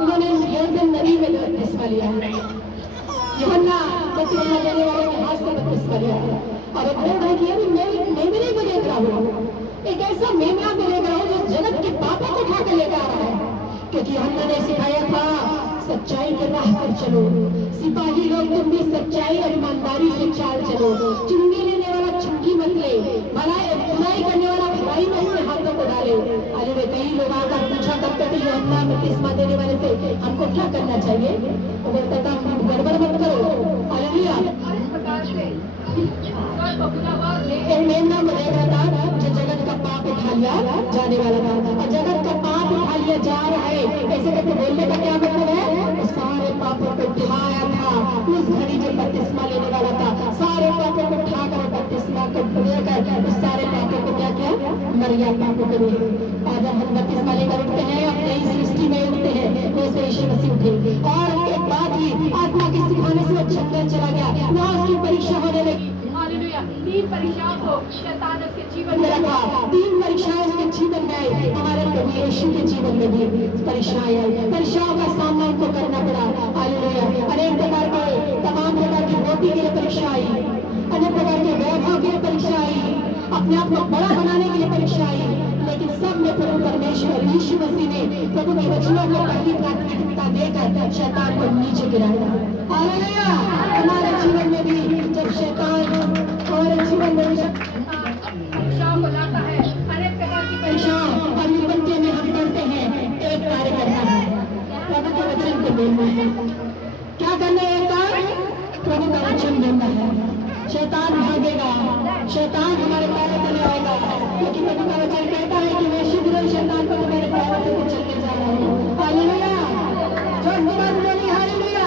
उन्होंने यरदन नदी में बपतिस्मा लिया। यूहन्ना बपतिस्मा देने वाले के हाथ से बपतिस्मा लिया, और बोल रहा है कि मैं भी नहीं को देख रहा हूँ, एक ऐसा मेमना को देख रहा हूँ जगत के पापों को उठा कर लेकर आ रहा है, क्योंकि हमने ने सिखाया था सच्चाई के राह पर चलो। सिपाही लोग तुम भी सच्चाई और ईमानदारी से चाल चलो। चुंगी लेने वाला चुंगी मत ले, बुराई करने वाला बुराई में अपने हाथों को डाले। अरे वे कई लोग आकर पूछा करते थे यूहन्ना बपतिस्मा देने वाले से हमको क्या करना चाहिए? वो बोलता था गड़बड़ मत करो। हालेलुया। और इस प्रकार से स्वर्ग को खुला हुआ ले एक मेमना बनेगा था जो जगत का पाप उठा लिया जाने वाला था, और जगत का पाप उठा लिया जा रहा है। ऐसे करके बोलने का क्या मतलब है? वो सारे पापों को उठाया था उस घड़ी जो बपतिस्मा लेने वाला था। सारे पापों को उठाकर बपतिस्मा को लेकर उस सारे पापों को क्या किया? मरिया पापों को लिए। और जब हम बपतिस्मा लेकर उठते हैं अब नई सृष्टि में उठते हैं, वैसे यीशु मसीह उठे। और एक बात ही आत्मा के सिखाने से वो जंगल चला गया, वहाँ उसकी परीक्षा होने लगी। हालेलुया। 3 परीक्षाओं को शैतान उसके जीवन में रखा। 3 परीक्षाएं उसके जीवन में आई। हमारे प्रभु यीशु के जीवन में भी परीक्षाएं आई। परीक्षाओं का सामना उनको करना पड़ा। हालेलुया। अनेक प्रकार के तमाम प्रकार की रोटी के लिए परीक्षा आई, अनेक प्रकार के वैभव के लिए परीक्षा आई, अपने आप को बड़ा बनाने के लिए परीक्षा आई, लेकिन सब में प्रभु परमेश्वर यीशु मसीह ने प्रभु के वचनों को पहली प्राथमिकता देकर शैतान को नीचे गिराया। हालेलुया। हमारे जीवन में भी जब शैतान हमारे जीवन में परीक्षाओं को लाता है, अनेक प्रकार की परीक्षाओं और विपत्तियों में हम पढ़ते हैं एक कार्य करना है, प्रभु के वचन को बोलना है। क्या करना है? एक कार्य प्रभु का वचन बोलना है। शैतान भागेगा, शैतान हमारे पैरों तले आएगा, क्योंकि प्रभु का वचन कहता है कि मैं शीघ्र शैतान को तुम्हारे पैरों तले चलने जा रहा हूँ। हालेलुया। जो बात बोली हालेलुया।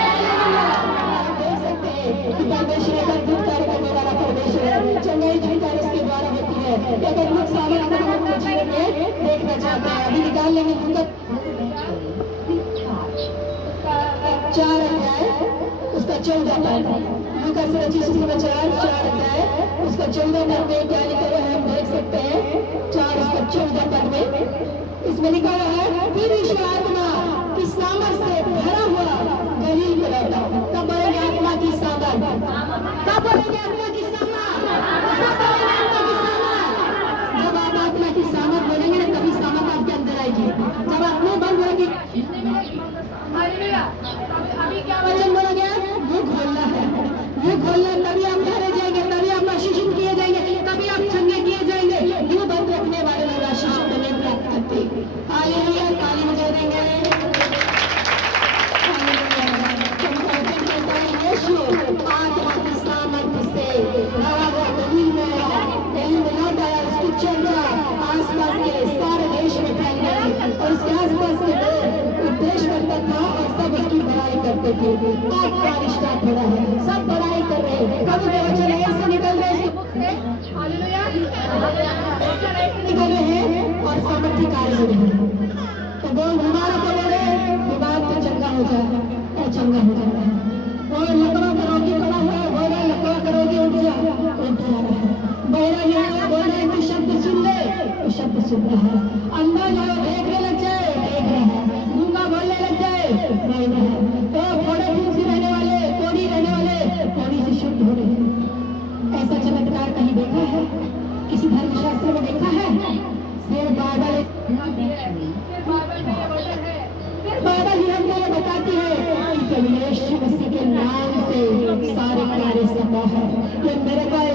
आप देख सकते हैं कि परमेश्वर का दूत कार्य करने वाला परमेश्वर है। चंगाई झूठा इसके द्वारा होती है। एक अद्भुत सामर्थ को हम जीवन में देखना चाहते हैं। अभी निकाल लेंगे दूत 4 अध्याय उसका 14 पद। लूका से रचित सुसमाचार 4 अध्याय उसका 14 पद में क्या लिखा हुआ है हम देख सकते हैं। 4 उसका 14 पद में इसमें लिखा हुआ है, फिर ईश्वर आत्मा की सामर्थ से भरा हुआ गलील में लौटा। कब बढ़ेगी आत्मा की सामर्थ? कब बढ़ेगी आत्मा की सामर्थ? कब बढ़ेगी आत्मा की सामर्थ? जब आप आत्मा की सामर्थ बोलेंगे ना तभी सामर्थ आपके अंदर आएगी। जब आप मुंह बंद बोलेंगे हालेलुया। अभी क्या वचन बोला गया? मुंह खोलना है, मुंह खोलना, तभी आप भरे जाएंगे, तभी आप आशीषित किए जाएंगे, तभी आप चंगे किए जाएंगे। मुंह बंद रखने वाले लोग आशीष को नहीं प्राप्त करते। हालेलुया। ताली बजा देंगे। यीशु आत्मा की सामर्थ्य से भरा हुआ गलील में लौट आया। उसकी चर्चा आसपास के सारे देश में फैल गई और उसके आसपास के लोग उपदेश करता था और सब उसकी बड़ाई करते थे। आज बारिश स्टार्ट हो रहा है, सब बड़ाई कर रहे हैं, कब के वचन ऐसे निकल रहे हैं, हालेलुया। निकल रहे हैं और सामर्थ्य कार्य हो रहे हैं। तो बोल हमारा को बोले विवाद तो चंगा हो जाए और चंगा हो जाता है। और लकड़ा करोगी पड़ा हुआ है, बोले लकड़ा करोगी उठ जा रहा है। बहरा जो बोले तो शब्द सुन ले तो शब्द सुन रहा है। अंधा जो देखने लग जाए देख रहा है, गूंगा बोलने लग जाए बोल रहा है। तो फोड़े फूल से रहने वाले कोड़ी रहने वाले कोड़ी से शुद्ध हो रहे हैं। ऐसा चमत्कार कहीं देखा है? किसी धर्मशास्त्र में देखा है? सिर्फ बाइबल बाइबल ही हमको ये बताती है कि प्रभु यीशु मसीह के नाम से सारे कार्य संभव है। ये मिरेकल,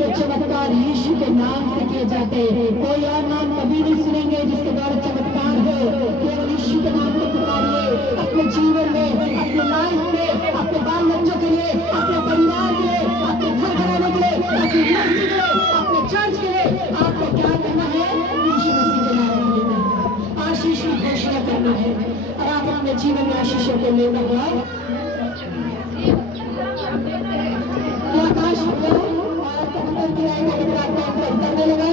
ये चमत्कार यीशु के नाम से किए जाते हैं। कोई और नाम कभी नहीं सुनेंगे जिसके द्वारा चमत्कार हो। केवल यीशु के नाम को पुकारिए अपने जीवन में, अपने लाइफ में, अपने बाल बच्चों के लिए, अपने परिवार के लिए, अपने घर घराने के लिए, अपनी मस्जिद के लिए, अपने चर्च के लिए। आपको क्या करना है? यीशु मसीह के नाम में लेना है, आशीष की घोषणा करना है और आप अपने जीवन में आशीषों को लेना हुआ आकाश हुआ और कबूतर गिराए गए करने लगा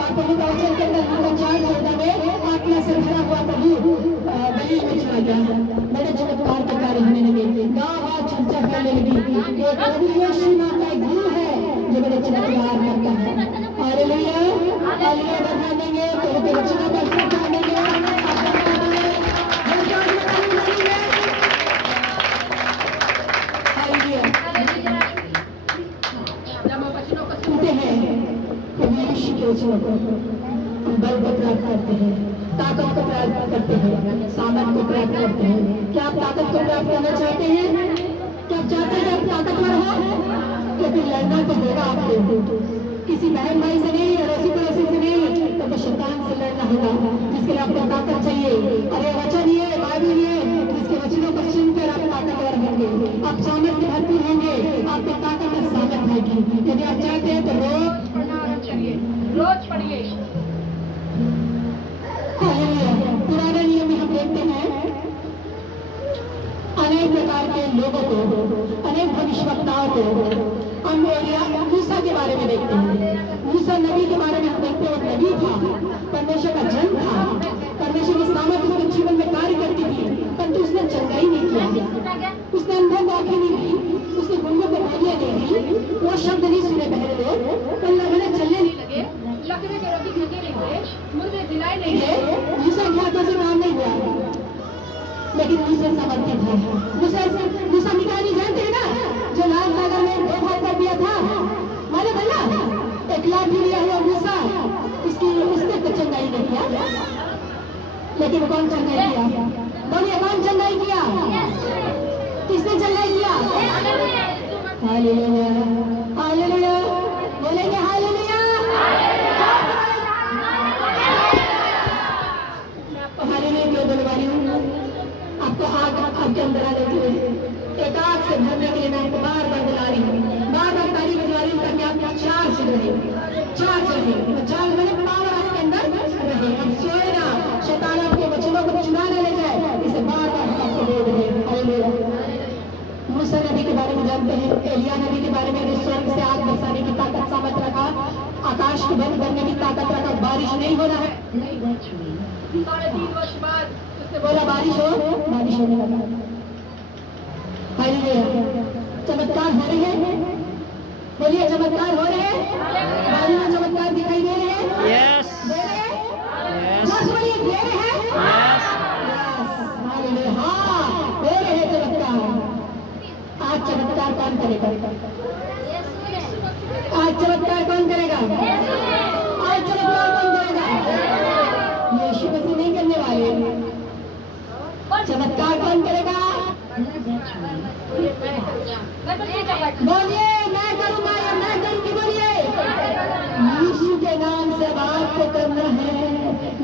और प्रभु का वचन के अंदर 4 में आत्मा से भरा हुआ प्रभु गलील में चला गया। बड़े चमत्कार के कार्य होने लगे, गाँव चर्चा फैलने लगी। एक प्रभु यीशु नाम का एक गुरु है जो बड़े चमत्कार करता है। हालेलुया। हालेलुया बढ़ा देंगे प्रभु के वचनों पर चढ़ा देंगे। सुनते हैं प्रभु यीशु के वचनों को, हम बल को प्राप्त करते हैं, ताकत को प्राप्त करते हैं, सामर्थ को प्राप्त करते हैं। क्या आप ताकत को प्राप्त करना चाहते हैं? क्या आप चाहते हैं कि आप ताकतवर हो? तो फिर लड़ना तो होगा आपको, किसी बहन भाई से नहीं, अड़ोसी पड़ोसी से नहीं, तो शैतान से लड़ना होगा, जिसके लिए आपको ताकत चाहिए। अरे वचन ये बाइबल ये, जिसके वचनों को सुनकर आप ताकतवर होंगे, आप सामर्थ्य भरपूर होंगे, आपके ताकत में सामर्थ होगी। यदि आप चाहते हैं तो रोज पढ़ना आरंभ करिए, रोज पढ़िए। पुराने नियम में हम देखते हैं अनेक प्रकार के लोगों को, अनेक भविष्यवक्ताओं को। हम मूसा के बारे में देखते हैं, मूसा नबी के बारे में हम देखते हैं। वो नबी था, परमेश्वर का जन था, परमेश्वर की सामर्थ उसके जीवन में कार्य करती थी, परंतु उसने चंगाई नहीं किया, उसने अंधों को आंखें नहीं दी, उसने गुंगों को बोलियां नहीं दी, वो शब्द नहीं सुने बहरे लोग, और लगने चलने नहीं लगे, लकवे के रोटी खंगे नहीं हुए, मुर्गे जिलाए नहीं ये गए। मूसा के हाथों से काम नहीं हुआ, लेकिन मूसा समर्थित है। मूसा मिटा नहीं जानते हैं ना, जो लाल सागर में 2 भाग कर दिया था, माने भैया एक लाठी लिया हुआ मूसा, उसने तो चंगाई नहीं किया, लेकिन कौन चंगाई किया? बोलिए कौन चंगाई किया? किसने चंगाई किया? हालेलुया, हालेलुया, बोलेंगे हालेलुया। हालेलुया क्यों बोलने वाली हूँ? आपको आग आपके अंदर आ जाती है, एक आग से भरने के लिए मैं आपको बार बार बुला रही हूँ, बार बार तारीफ बुला रही हूँ, ताकि आप चार्ज रहे, चार्ज मैंने पावर आपके अंदर रहे। अब सोए ना, शैतान आपके वचनों को चुराने ले जाए, इसे बार बार हम आपको बोल रहे हैं। हालेलुया। मूसा नबी के बारे में जानते हैं, एलिया नबी के बारे में, स्वर्ग से आग बरसाने की ताकत सामर्थ रखा, आकाश को बंद करने की ताकत रखा, बारिश नहीं होना है। 3.5 वर्ष बाद उसने बोला बारिश होने लगा। हालेलुया। चमत्कार हो रहे हैं, बोलिए चमत्कार हो रहे हैं, बारिश में चमत्कार दिखाई दे रहे हैं। Yes. दे रहे हैं, Yes. बोलिए दे रहे हैं। Yes. हालेलुया। हाँ, दे रहे हैं चमत्कार। आज चमत्कार कौन करेगा? आज चमत्कार कौन करेगा? आज चमत्कार कौन करेगा? यीशु मसीह नहीं करने वाले। चमत्कार कौन करेगा? बोलिए मैं करूंगा या मैं करूंगी? बोलिए यीशु के नाम से आपको करना है,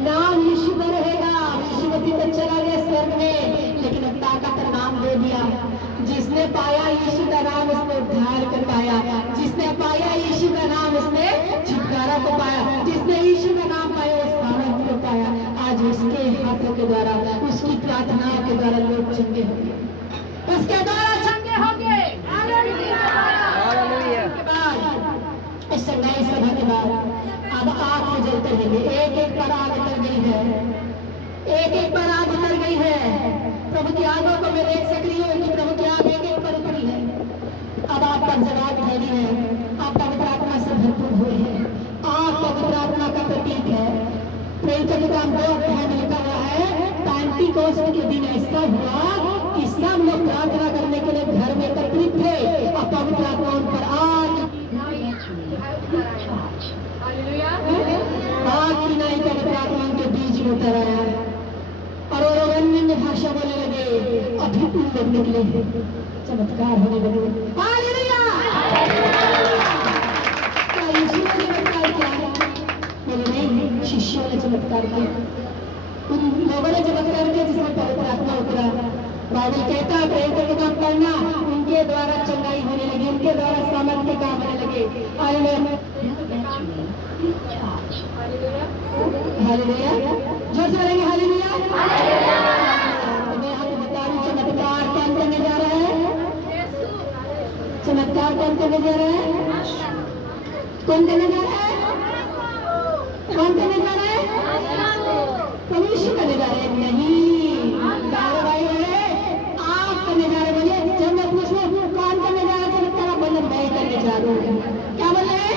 नाम यीशु में रहेगा। यीशु मसीह तो चला गया स्वर्ग में, लेकिन ताकत का नाम दे दिया। जिसने पाया यीशु का नाम उसने उद्धार कर पाया, जिसने पाया यीशु का नाम उसने छुटकारा को पाया, जिसने यीशु का नाम पाया उस सामर्थ्य को पाया। आज उसके हाथों के द्वारा, उसकी प्रार्थनाओं के द्वारा लोग चंगे होंगे, उसके द्वारा चंगे होंगे। Hallelujah. के बाद इस नई सभा के बाद अब आग से जलते रहेंगे। एक एक पर आग उतर गई है, एक एक पर आग उतर गई है। प्रभु की आगों को मैं देख सक रही हूँ कि प्रभु की आग एक एक पर उतरी है। अब आप पर जवाब ठहरी है, आप पवित्र आत्मा से भरपूर हुए हैं। आप पवित्र आत्मा का प्रतीक है। प्रेम का किताब 2 अध्याय में लिखा हुआ है, पेंटिकोस्ट के दिन ऐसा हुआ कि सब लोग प्रार्थना करने के लिए घर में एकत्रित थे और पवित्र आत्मा उन पर आग की नाई पवित्र आत्मा उनके बीच में उतर आया और वो लोग अन्य भाषा बोलने लगे और फिर उन लोग निकले, चमत्कार होने लगे। हालेलुया। क्या यीशु ने चमत्कार किया? बोले नहीं, शिष्यों ने चमत्कार किया, उन लोगों ने चमत्कार किया जिसमें पवित्र आत्मा उतरा। बाइबल कहता है प्रेम का किताब पढ़ना, उनके द्वारा चंगाई होने लगी, उनके द्वारा सामर्थ्य काम होने लगे। हालेलुया, हालेलुया, जोर से बोलेंगे हालेलुया। तो मैं आपको बता रही हूँ चमत्कार कौन करने जा रहा है? चमत्कार कौन करने जा रहा है? कौन करने जा रहा है? कौन करने जा रहा है? परमेश्वर करने जा रहे हैं। नहीं, भाई आप करने जा रहे। बोलिए जब मैं पूछूं कौन करने जा रहा है चमत्कार, बोले मैं करने जा रहा हूँ। क्या बोल रहे हैं?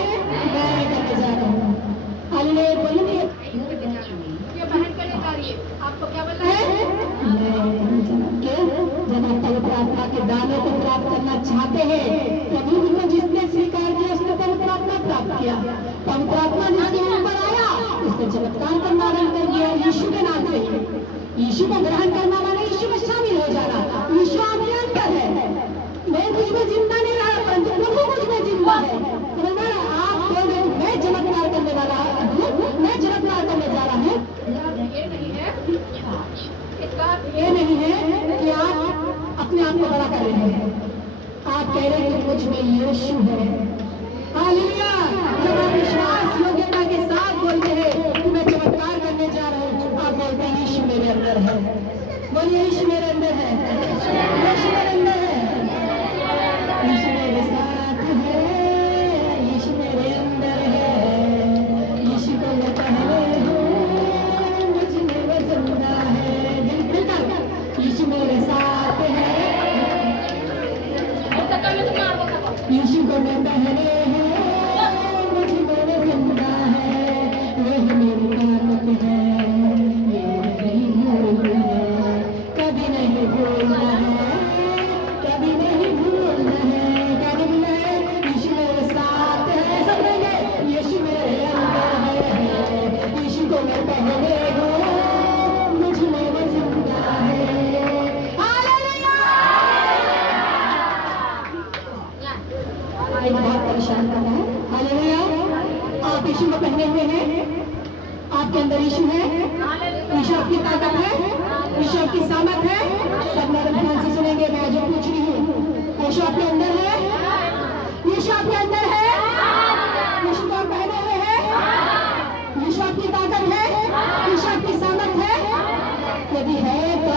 मैं करने जा रहा हूँ। हालेलुया बोलिए। ये बहन करने जा रही है, आपको क्या बोलना है? जब आप पवित्र आत्मा के दानों को प्राप्त करना चाहते हैं, प्रभु को जिसने स्वीकार किया उसने पवित्र आत्मा प्राप्त किया। पवित्र आत्मा जिसके ऊपर आया उसने चमत्कार यीशु को ग्रहण करना माने यीशु में शामिल हो जाना। यीशु आपके अंदर है। मैं मुझ में जिंदा नहीं रहा, परंतु प्रभु मुझ में जिंदा है। समझ में आ रहा? आप बोल रहे हो मैं चमत्कार करने वाला हूँ, मैं चमत्कार करने जा रहा हूँ। ये नहीं है, इसका ये नहीं है कि आप अपने आप को बड़ा कर रहे हैं। आप कह रहे हैं कि मुझ में यीशु है। हालेलुया। जब आप विश्वास योग्यता के साथ बोलते हैं कि मैं चमत्कार करने जा रहा हूँ, आप बोलते हैं यीशु मेरे अंदर है। बोलिए यीशु मेरे अंदर है, यीशु मेरे अंदर है, यीशु मेरे साथ है, यीशु मेरे अंदर है, यीशु को मैं पहले हूँ, मुझ में वो जिंदा है। दिल खुलकर यीशु मेरे साथ है, यीशु को मैं पहले हूँ, मुझ में वो जिंदा है। वही मेरी ताकत है, ये नहीं भूलना है, कभी नहीं भूलना है, कभी नहीं भूलना है। क्या नहीं भूलना है? यीशु मेरे साथ है। सब लोगे यीशु मेरे अंदर है, यीशु को मैं पहले हूँ, मुझ में वो जिंदा है। हालेलुया। एक बहुत परेशान कर रहा है। हालेलुया। आप यीशु को पहने हुए हैं, आपके अंदर यीशु है, यीशु आपकी ताकत है, यीशु आपकी सामर्थ है। सब मेरे ध्यान से सुनेंगे, मैं जो पूछ रही हूँ। यीशु आपके अंदर है, यीशु आपके अंदर है, यीशु को आप पहने हुए हैं, यीशु आपकी ताकत है, यीशु आपकी सामर्थ है। यदि है तो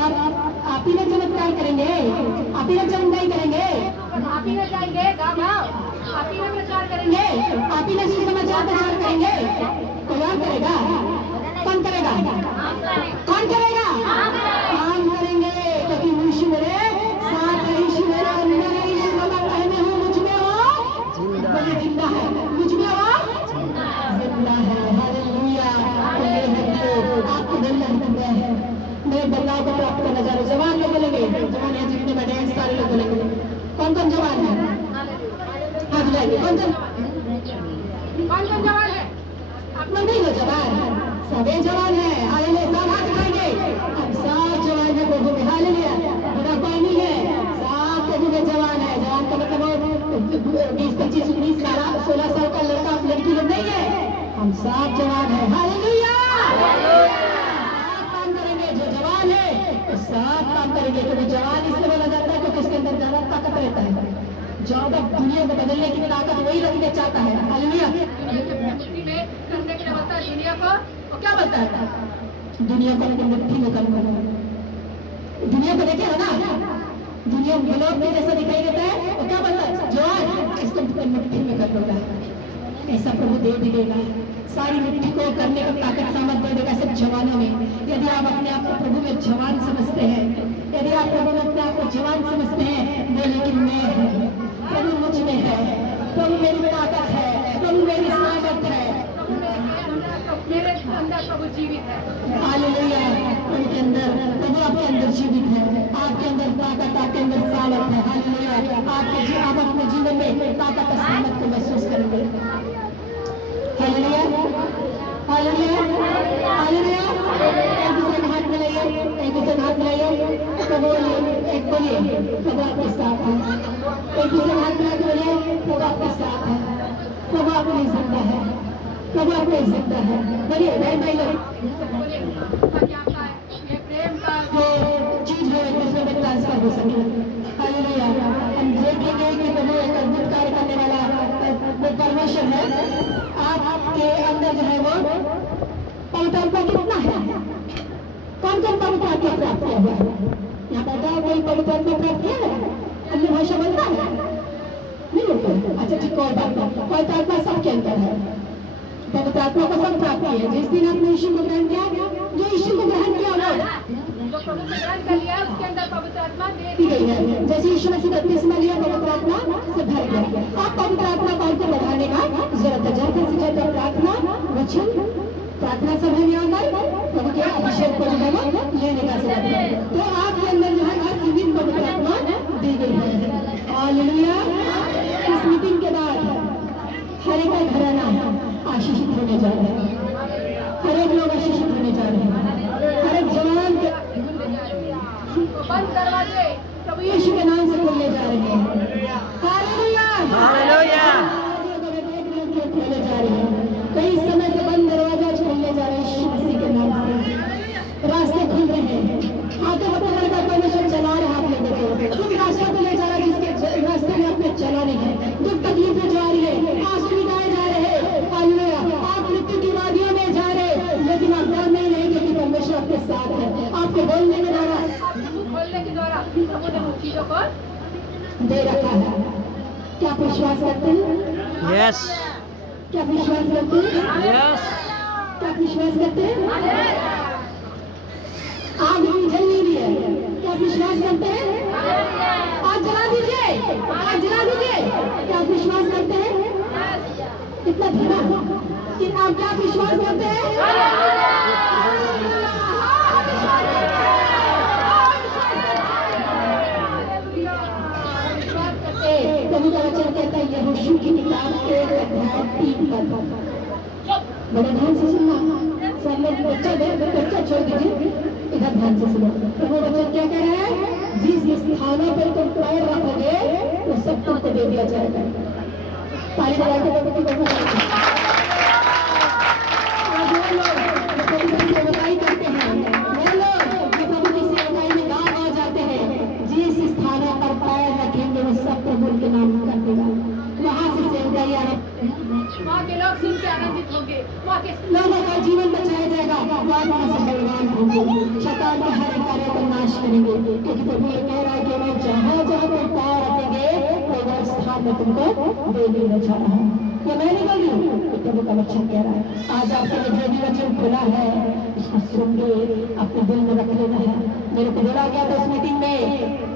आप ही में चमत्कार करेंगे, आप ही में चमत्कार करेंगे, आप ही में जाएंगे, गाँव गाँव आप ही में प्रचार करेंगे। आप ही में सुसमाचार प्रचार करेंगे। कोई और करेगा? कौन करेगा? कौन करेगा? हम करेंगे, क्योंकि यीशु मेरे साथ है, यीशु मेरे अंदर है, यीशु को मैं पहने हूँ, मुझ में वो जिंदा है, मुझ में वो जिंदा है। हालेलुया। तो ये है कि आपको बदलना है। मेरे बदलाव को प्राप्त करना चाह रहे। जवान लोग बोलेंगे, जवान है जितने बड़े हैं सारे लोग बोलेंगे। कौन कौन जवान है? हाथ उठाइए। कौन कौन जवान है? आप लोग नहीं हो जवान? सभी जवान है। हालेलुया। सब हाथ उठाएंगे। हम सब जवान है प्रभु में। हालेलुया। बड़ा कोई नहीं है, सब प्रभु में जवान है। जवान का मतलब 20, 25, 19, 16 साल का लड़का लड़की लोग नहीं है। हम सब जवान है। हालेलुया। सब काम करेंगे। जो जवान है वो सब काम करेंगे। क्योंकि जवान इसलिए बोला जाता है क्योंकि उसके अंदर ज्यादा ताकत रहता है। ज्यादा दुनिया को बदलने की ताकत वही रखने चाहता है। हालेलुया। मुट्ठी में करने के लिए बोलता है दुनिया को, वो क्या बोलता है? दुनिया को लेकर मुट्ठी में कर लो। दुनिया को देखे हो ना, दुनिया ब्लॉक में जैसा दिखाई देता है, वो क्या बोलता है? जवान इसको मुट्ठी में कर लो। ऐसा प्रभु दे देगा, सारी मुट्ठी को करने का ताकत सामर्थ दे देगा सब जवानों में। यदि आप अपने आप को प्रभु में जवान समझते हैं, यदि आप प्रभु में अपने आप को जवान समझते हैं, बोले कि मैं हूँ, प्रभु मुझ में है, प्रभु मेरी ताकत है, प्रभु मेरी सामर्थ है। मेरे अंदर प्रभु जीवित है। हालेलुया। उनके अंदर प्रभु आपके अंदर जीवित है, आपके अंदर ताकत, आपके अंदर सामर्थ है। हालेलुया। आप अपने जीवन में ताकत और सामर्थ को महसूस करेंगे। हालेलुया। हालेलुया। हालेलुया। एक दूसरे का हाथ मिलाइए, एक दूसरे का हाथ मिलाइए। प्रभु एक बोलिए प्रभु आपके साथ है। एक दूसरे का हाथ मिला के बोलिए प्रभु आपके साथ है, प्रभु आपकी जिंदा है, प्रभु आपको जिंदा है। बोलिए बहन भाई लोग, ये प्रेम का जो चीज है एक दूसरे में ट्रांसफर हो सके। हालेलुया। हम देखेंगे कि प्रभु एक अद्भुत कार्य करने वाला वो परमेश्वर है। आपके अंदर जो है वो पवित्र आत्मा कितना है? कौन कौन पवित्र आत्मा प्राप्त किया हुआ है? यहाँ बैठा है कोई पवित्र आत्मा प्राप्त किया है? अन्य भाषा बनता है? नहीं बोलते? अच्छा ठीक, कोई बात नहीं। पवित्र आत्मा सबके अंदर है, पवित्र आत्मा को सब प्राप्त है। जिस दिन आपने यीशु को ग्रहण किया, जो यीशु को ग्रहण किया वो जो प्रभु ने ग्रहण कर लिया उसके अंदर पवित्र आत्मा दे दी गई है। जैसे यीशु मसीह बपतिस्मा लिया, पवित्र आत्मा से भर गया। आप पवित्र आत्मा को हमको बढ़ाने का जरूरत है। जल्द से जल्द प्रार्थना वचन, प्रार्थना सभा में आकर प्रभु के अभिषेक को जो है वो लेने का जरूरत है। तो आपके अंदर जो है आज जीवित पवित्र आत्मा दी गई है। हालेलुया। इस मीटिंग के बाद हर एक का घराना आशीषित होने जा रहे हैं, हर एक लोग आशीषित होने जा रहे हैं, हर एक जवान हालेलुया। खोले जा रहे हैं, कई समय से बंद दरवाजा खोलने जा रहे हैं यीशु मसीह के नाम से। रास्ते खुल रहे हैं, आगे बढ़ते बढ़ते परमेश्वर चला रहा है आप लोगों को। तुम रास्ते को ले जा रहा है जिसके रास्ते में आपने चला नहीं है, दुख तकलीफें जा रही है, आंसू निकाले जा रहे हैं, हालेलुया। आप मृत्यु की वादियों में जा रहे हैं, लेकिन आप डर नहीं रहे क्योंकि परमेश्वर आपके साथ है। आपके बोलने के द्वारा, मुंह खोलने के द्वारा प्रभु ने उन चीजों को दे रखा है। क्या आप विश्वास करते हैं? यस क्या आप विश्वास करते हैं? यस क्या आप विश्वास करते हैं? आग भी जल नहीं रही है, क्या आप विश्वास करते हैं? आज जला दीजिए, आज जला दीजिए। क्या आप विश्वास करते हैं? कितना धीमा, कि आप क्या विश्वास करते हैं? कभी का वचन कहता है यहोशू की किताब 1:3 बड़े ध्यान से सुनना। सामने बच्चा छोड़ दीजिए, इधर ध्यान से सुनो। प्रभु वचन क्या कह रहा है? जिस स्थानों पर तुम पैर रखोगे वो सब तुमको दे दिया जाएगा। ताली बजा के प्रभु की महिमा। आज वो लोग जो प्रभु की सेवकाई करते हैं, वो लोग जो प्रभु की सेवकाई में गाँव आ जाते हैं, जिस स्थानों पर पैर रखेंगे वो सब प्रभु के नाम कर देगा। वहाँ से सेवकाई आने वहाँ के लोग सुन के आनंदित होंगे, वहाँ के लोगों का जीवन बचाया जाएगा, आत्मा से बलवान होंगे, शैतान के हर एक कार्य को नाश करेंगे। क्योंकि प्रभु ये कह रहा है कि मैं जहाँ जहाँ तुम पाँव रखेंगे वो स्थान में तुमको दे दिया जा रहा है। ये मैं नहीं बोल रही हूँ, ये प्रभु का वचन कह रहा है। आज आपके लिए जो भी वचन खुला है उसको सुन के अपने दिल में रख लेना है। मेरे को बोला गया था उस मीटिंग में,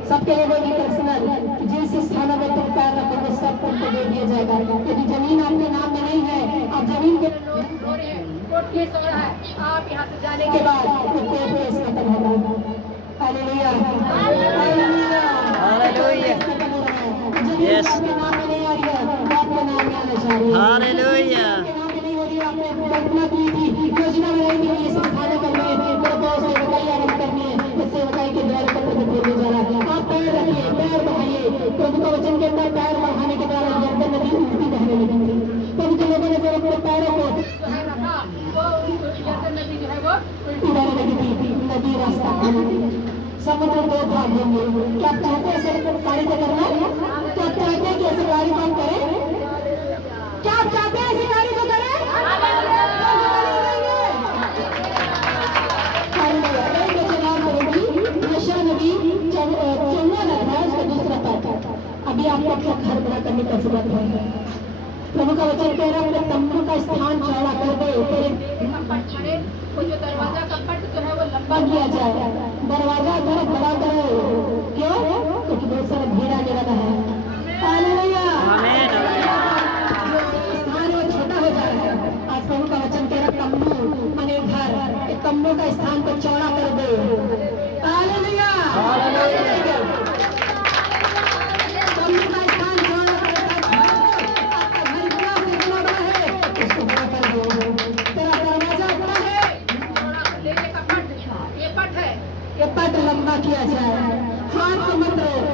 सबके लिए बोली पर्सनल, कि जिस स्थानों में तुम पैर रखोगे सब तुमको दे दिया जाएगा। यदि जमीन आपके नाम में नहीं है, आप जमीन के लोग रो रहे हैं, कोर्ट केस हो रहा है, आप यहाँ से जाने के बाद वो कोर्ट केस खत्म होगा। Hallelujah, hallelujah, hallelujah. खत्म हो रहा है। जमीन Yes. आपके नाम में नहीं आ रही है, वो आपके नाम में आने जा रही है। हालेलुया। आपके नाम में नहीं हो रही है, आपने कल्पना की थी, योजना बनाई थी, ये सब खाने करने हैं, मेरे को सेवकाई आरंभ करनी है, इस सेवकाई के द्वारा पत्र को खोलने जा रहा है। आप पैर रखिए, पैर बढ़ाइए। प्रभु का वचन के अंदर पैर बढ़ाने के द्वारा यरदन नदी उल्टी बहने लगी थी। प्रभु के लोगों ने जब अपने पैरों को जो है रखा, वो यरदन नदी जो है वो उल्टी बहने लगी थी, नदी रास्ता खोल दी। समुद्र दो भाग होंगे। क्या आप चाहते हैं ऐसे कार्य को करना? क्या आप चाहते हैं कि ऐसे कार्य को हम करें? क्या आप चाहते हैं ऐसे कार्य को करें? अभी आपको अपना घर बड़ा करने का जरूरत है। प्रभु का वचन कह रहा है अपने तंबू का स्थान चौड़ा कर दे, तेरे कपट मारे, वो जो दरवाजा कपट जो है वो लंबा किया जाए। दरवाजा तरफ बड़ा करो, क्यों? क्योंकि बहुत सारा भीड़ आने वाला है। हालेलुया। आमीन। स्थान वो छोटा हो जा रहा है। आज प्रभु का वचन कह रहा तंबू माने घर, एक तंबू का स्थान को चौड़ा कर दो। हालेलुया। तंबू का स्थान चौड़ा करता है। आपका घर इतना से इतना बड़ा है, उसको बड़ा कर दो। तेरा दरवाजा बड़ा है, ले ये कपट, ये पट है, ये पट लंबा किया जाए। हाथ को मत रोक,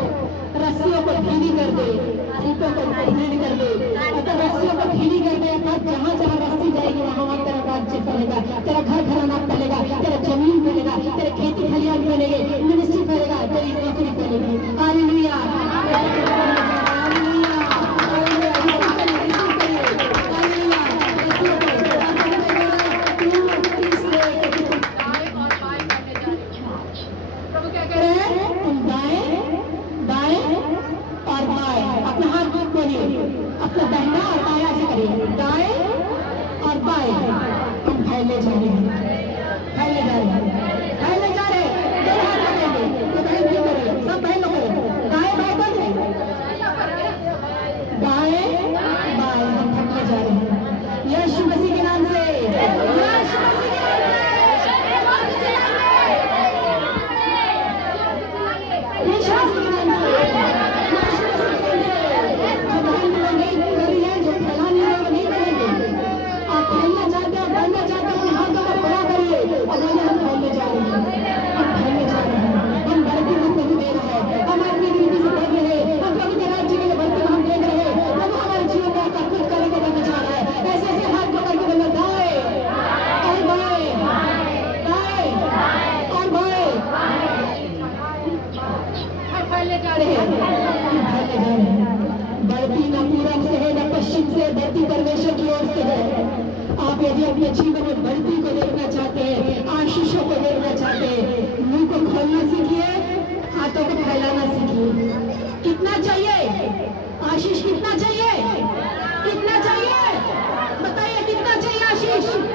रस्सियों को ढीली कर दे, खूंटों को ढीली कर दे। अगर रस्सियों को ढीली कर दे, जहाँ जहाँ रस्सी जाएगी वहाँ वहाँ तेरा राज्य फैलेगा, तेरा घर घराना फैलेगा, तेरा जमीन फैलेगा, तेरे खेती खलियान फैलेंगे, मिनिस्ट्री फैलेगा, तेरी नौकरी फैलेगी। Hallelujah, hallelujah, hallelujah. दाएं और बाएं करने जा रहे हो। प्रभु क्या कह कह रहे रहे हैं तुम दाएं दाएं और बाएं, अपना हाथ मत खोलिए, अपना दाहिना और बायां से करिए, दाएं और बाएं। हम फैले जा रहे हैं, फैले जा रहे हैं, फैले जा रहे हैं। दो हाथ रखेंगे, तो बहन क्यों करें? सब बहन लोग करें। दाएं बाएं करें, दाएं बाएं। हम फैले जा रहे हैं यीशु मसीह के नाम से, यीशु मसीह के नाम से। आप फैलना चाहते हो, बढ़ना चाहते हो, अपने हाथों को बड़ा करिए और बोले हम फैलने जा रहे हैं। ये बढ़ती परमेश्वर की ओर से है। आप यदि अपने जीवन में बढ़ती को देखना चाहते हैं, आशीषों को देखना चाहते हैं, मुंह को खोलना सीखिए, हाथों को फैलाना सीखिए। कितना चाहिए आशीष? कितना चाहिए? कितना चाहिए? बताइए कितना चाहिए आशीष?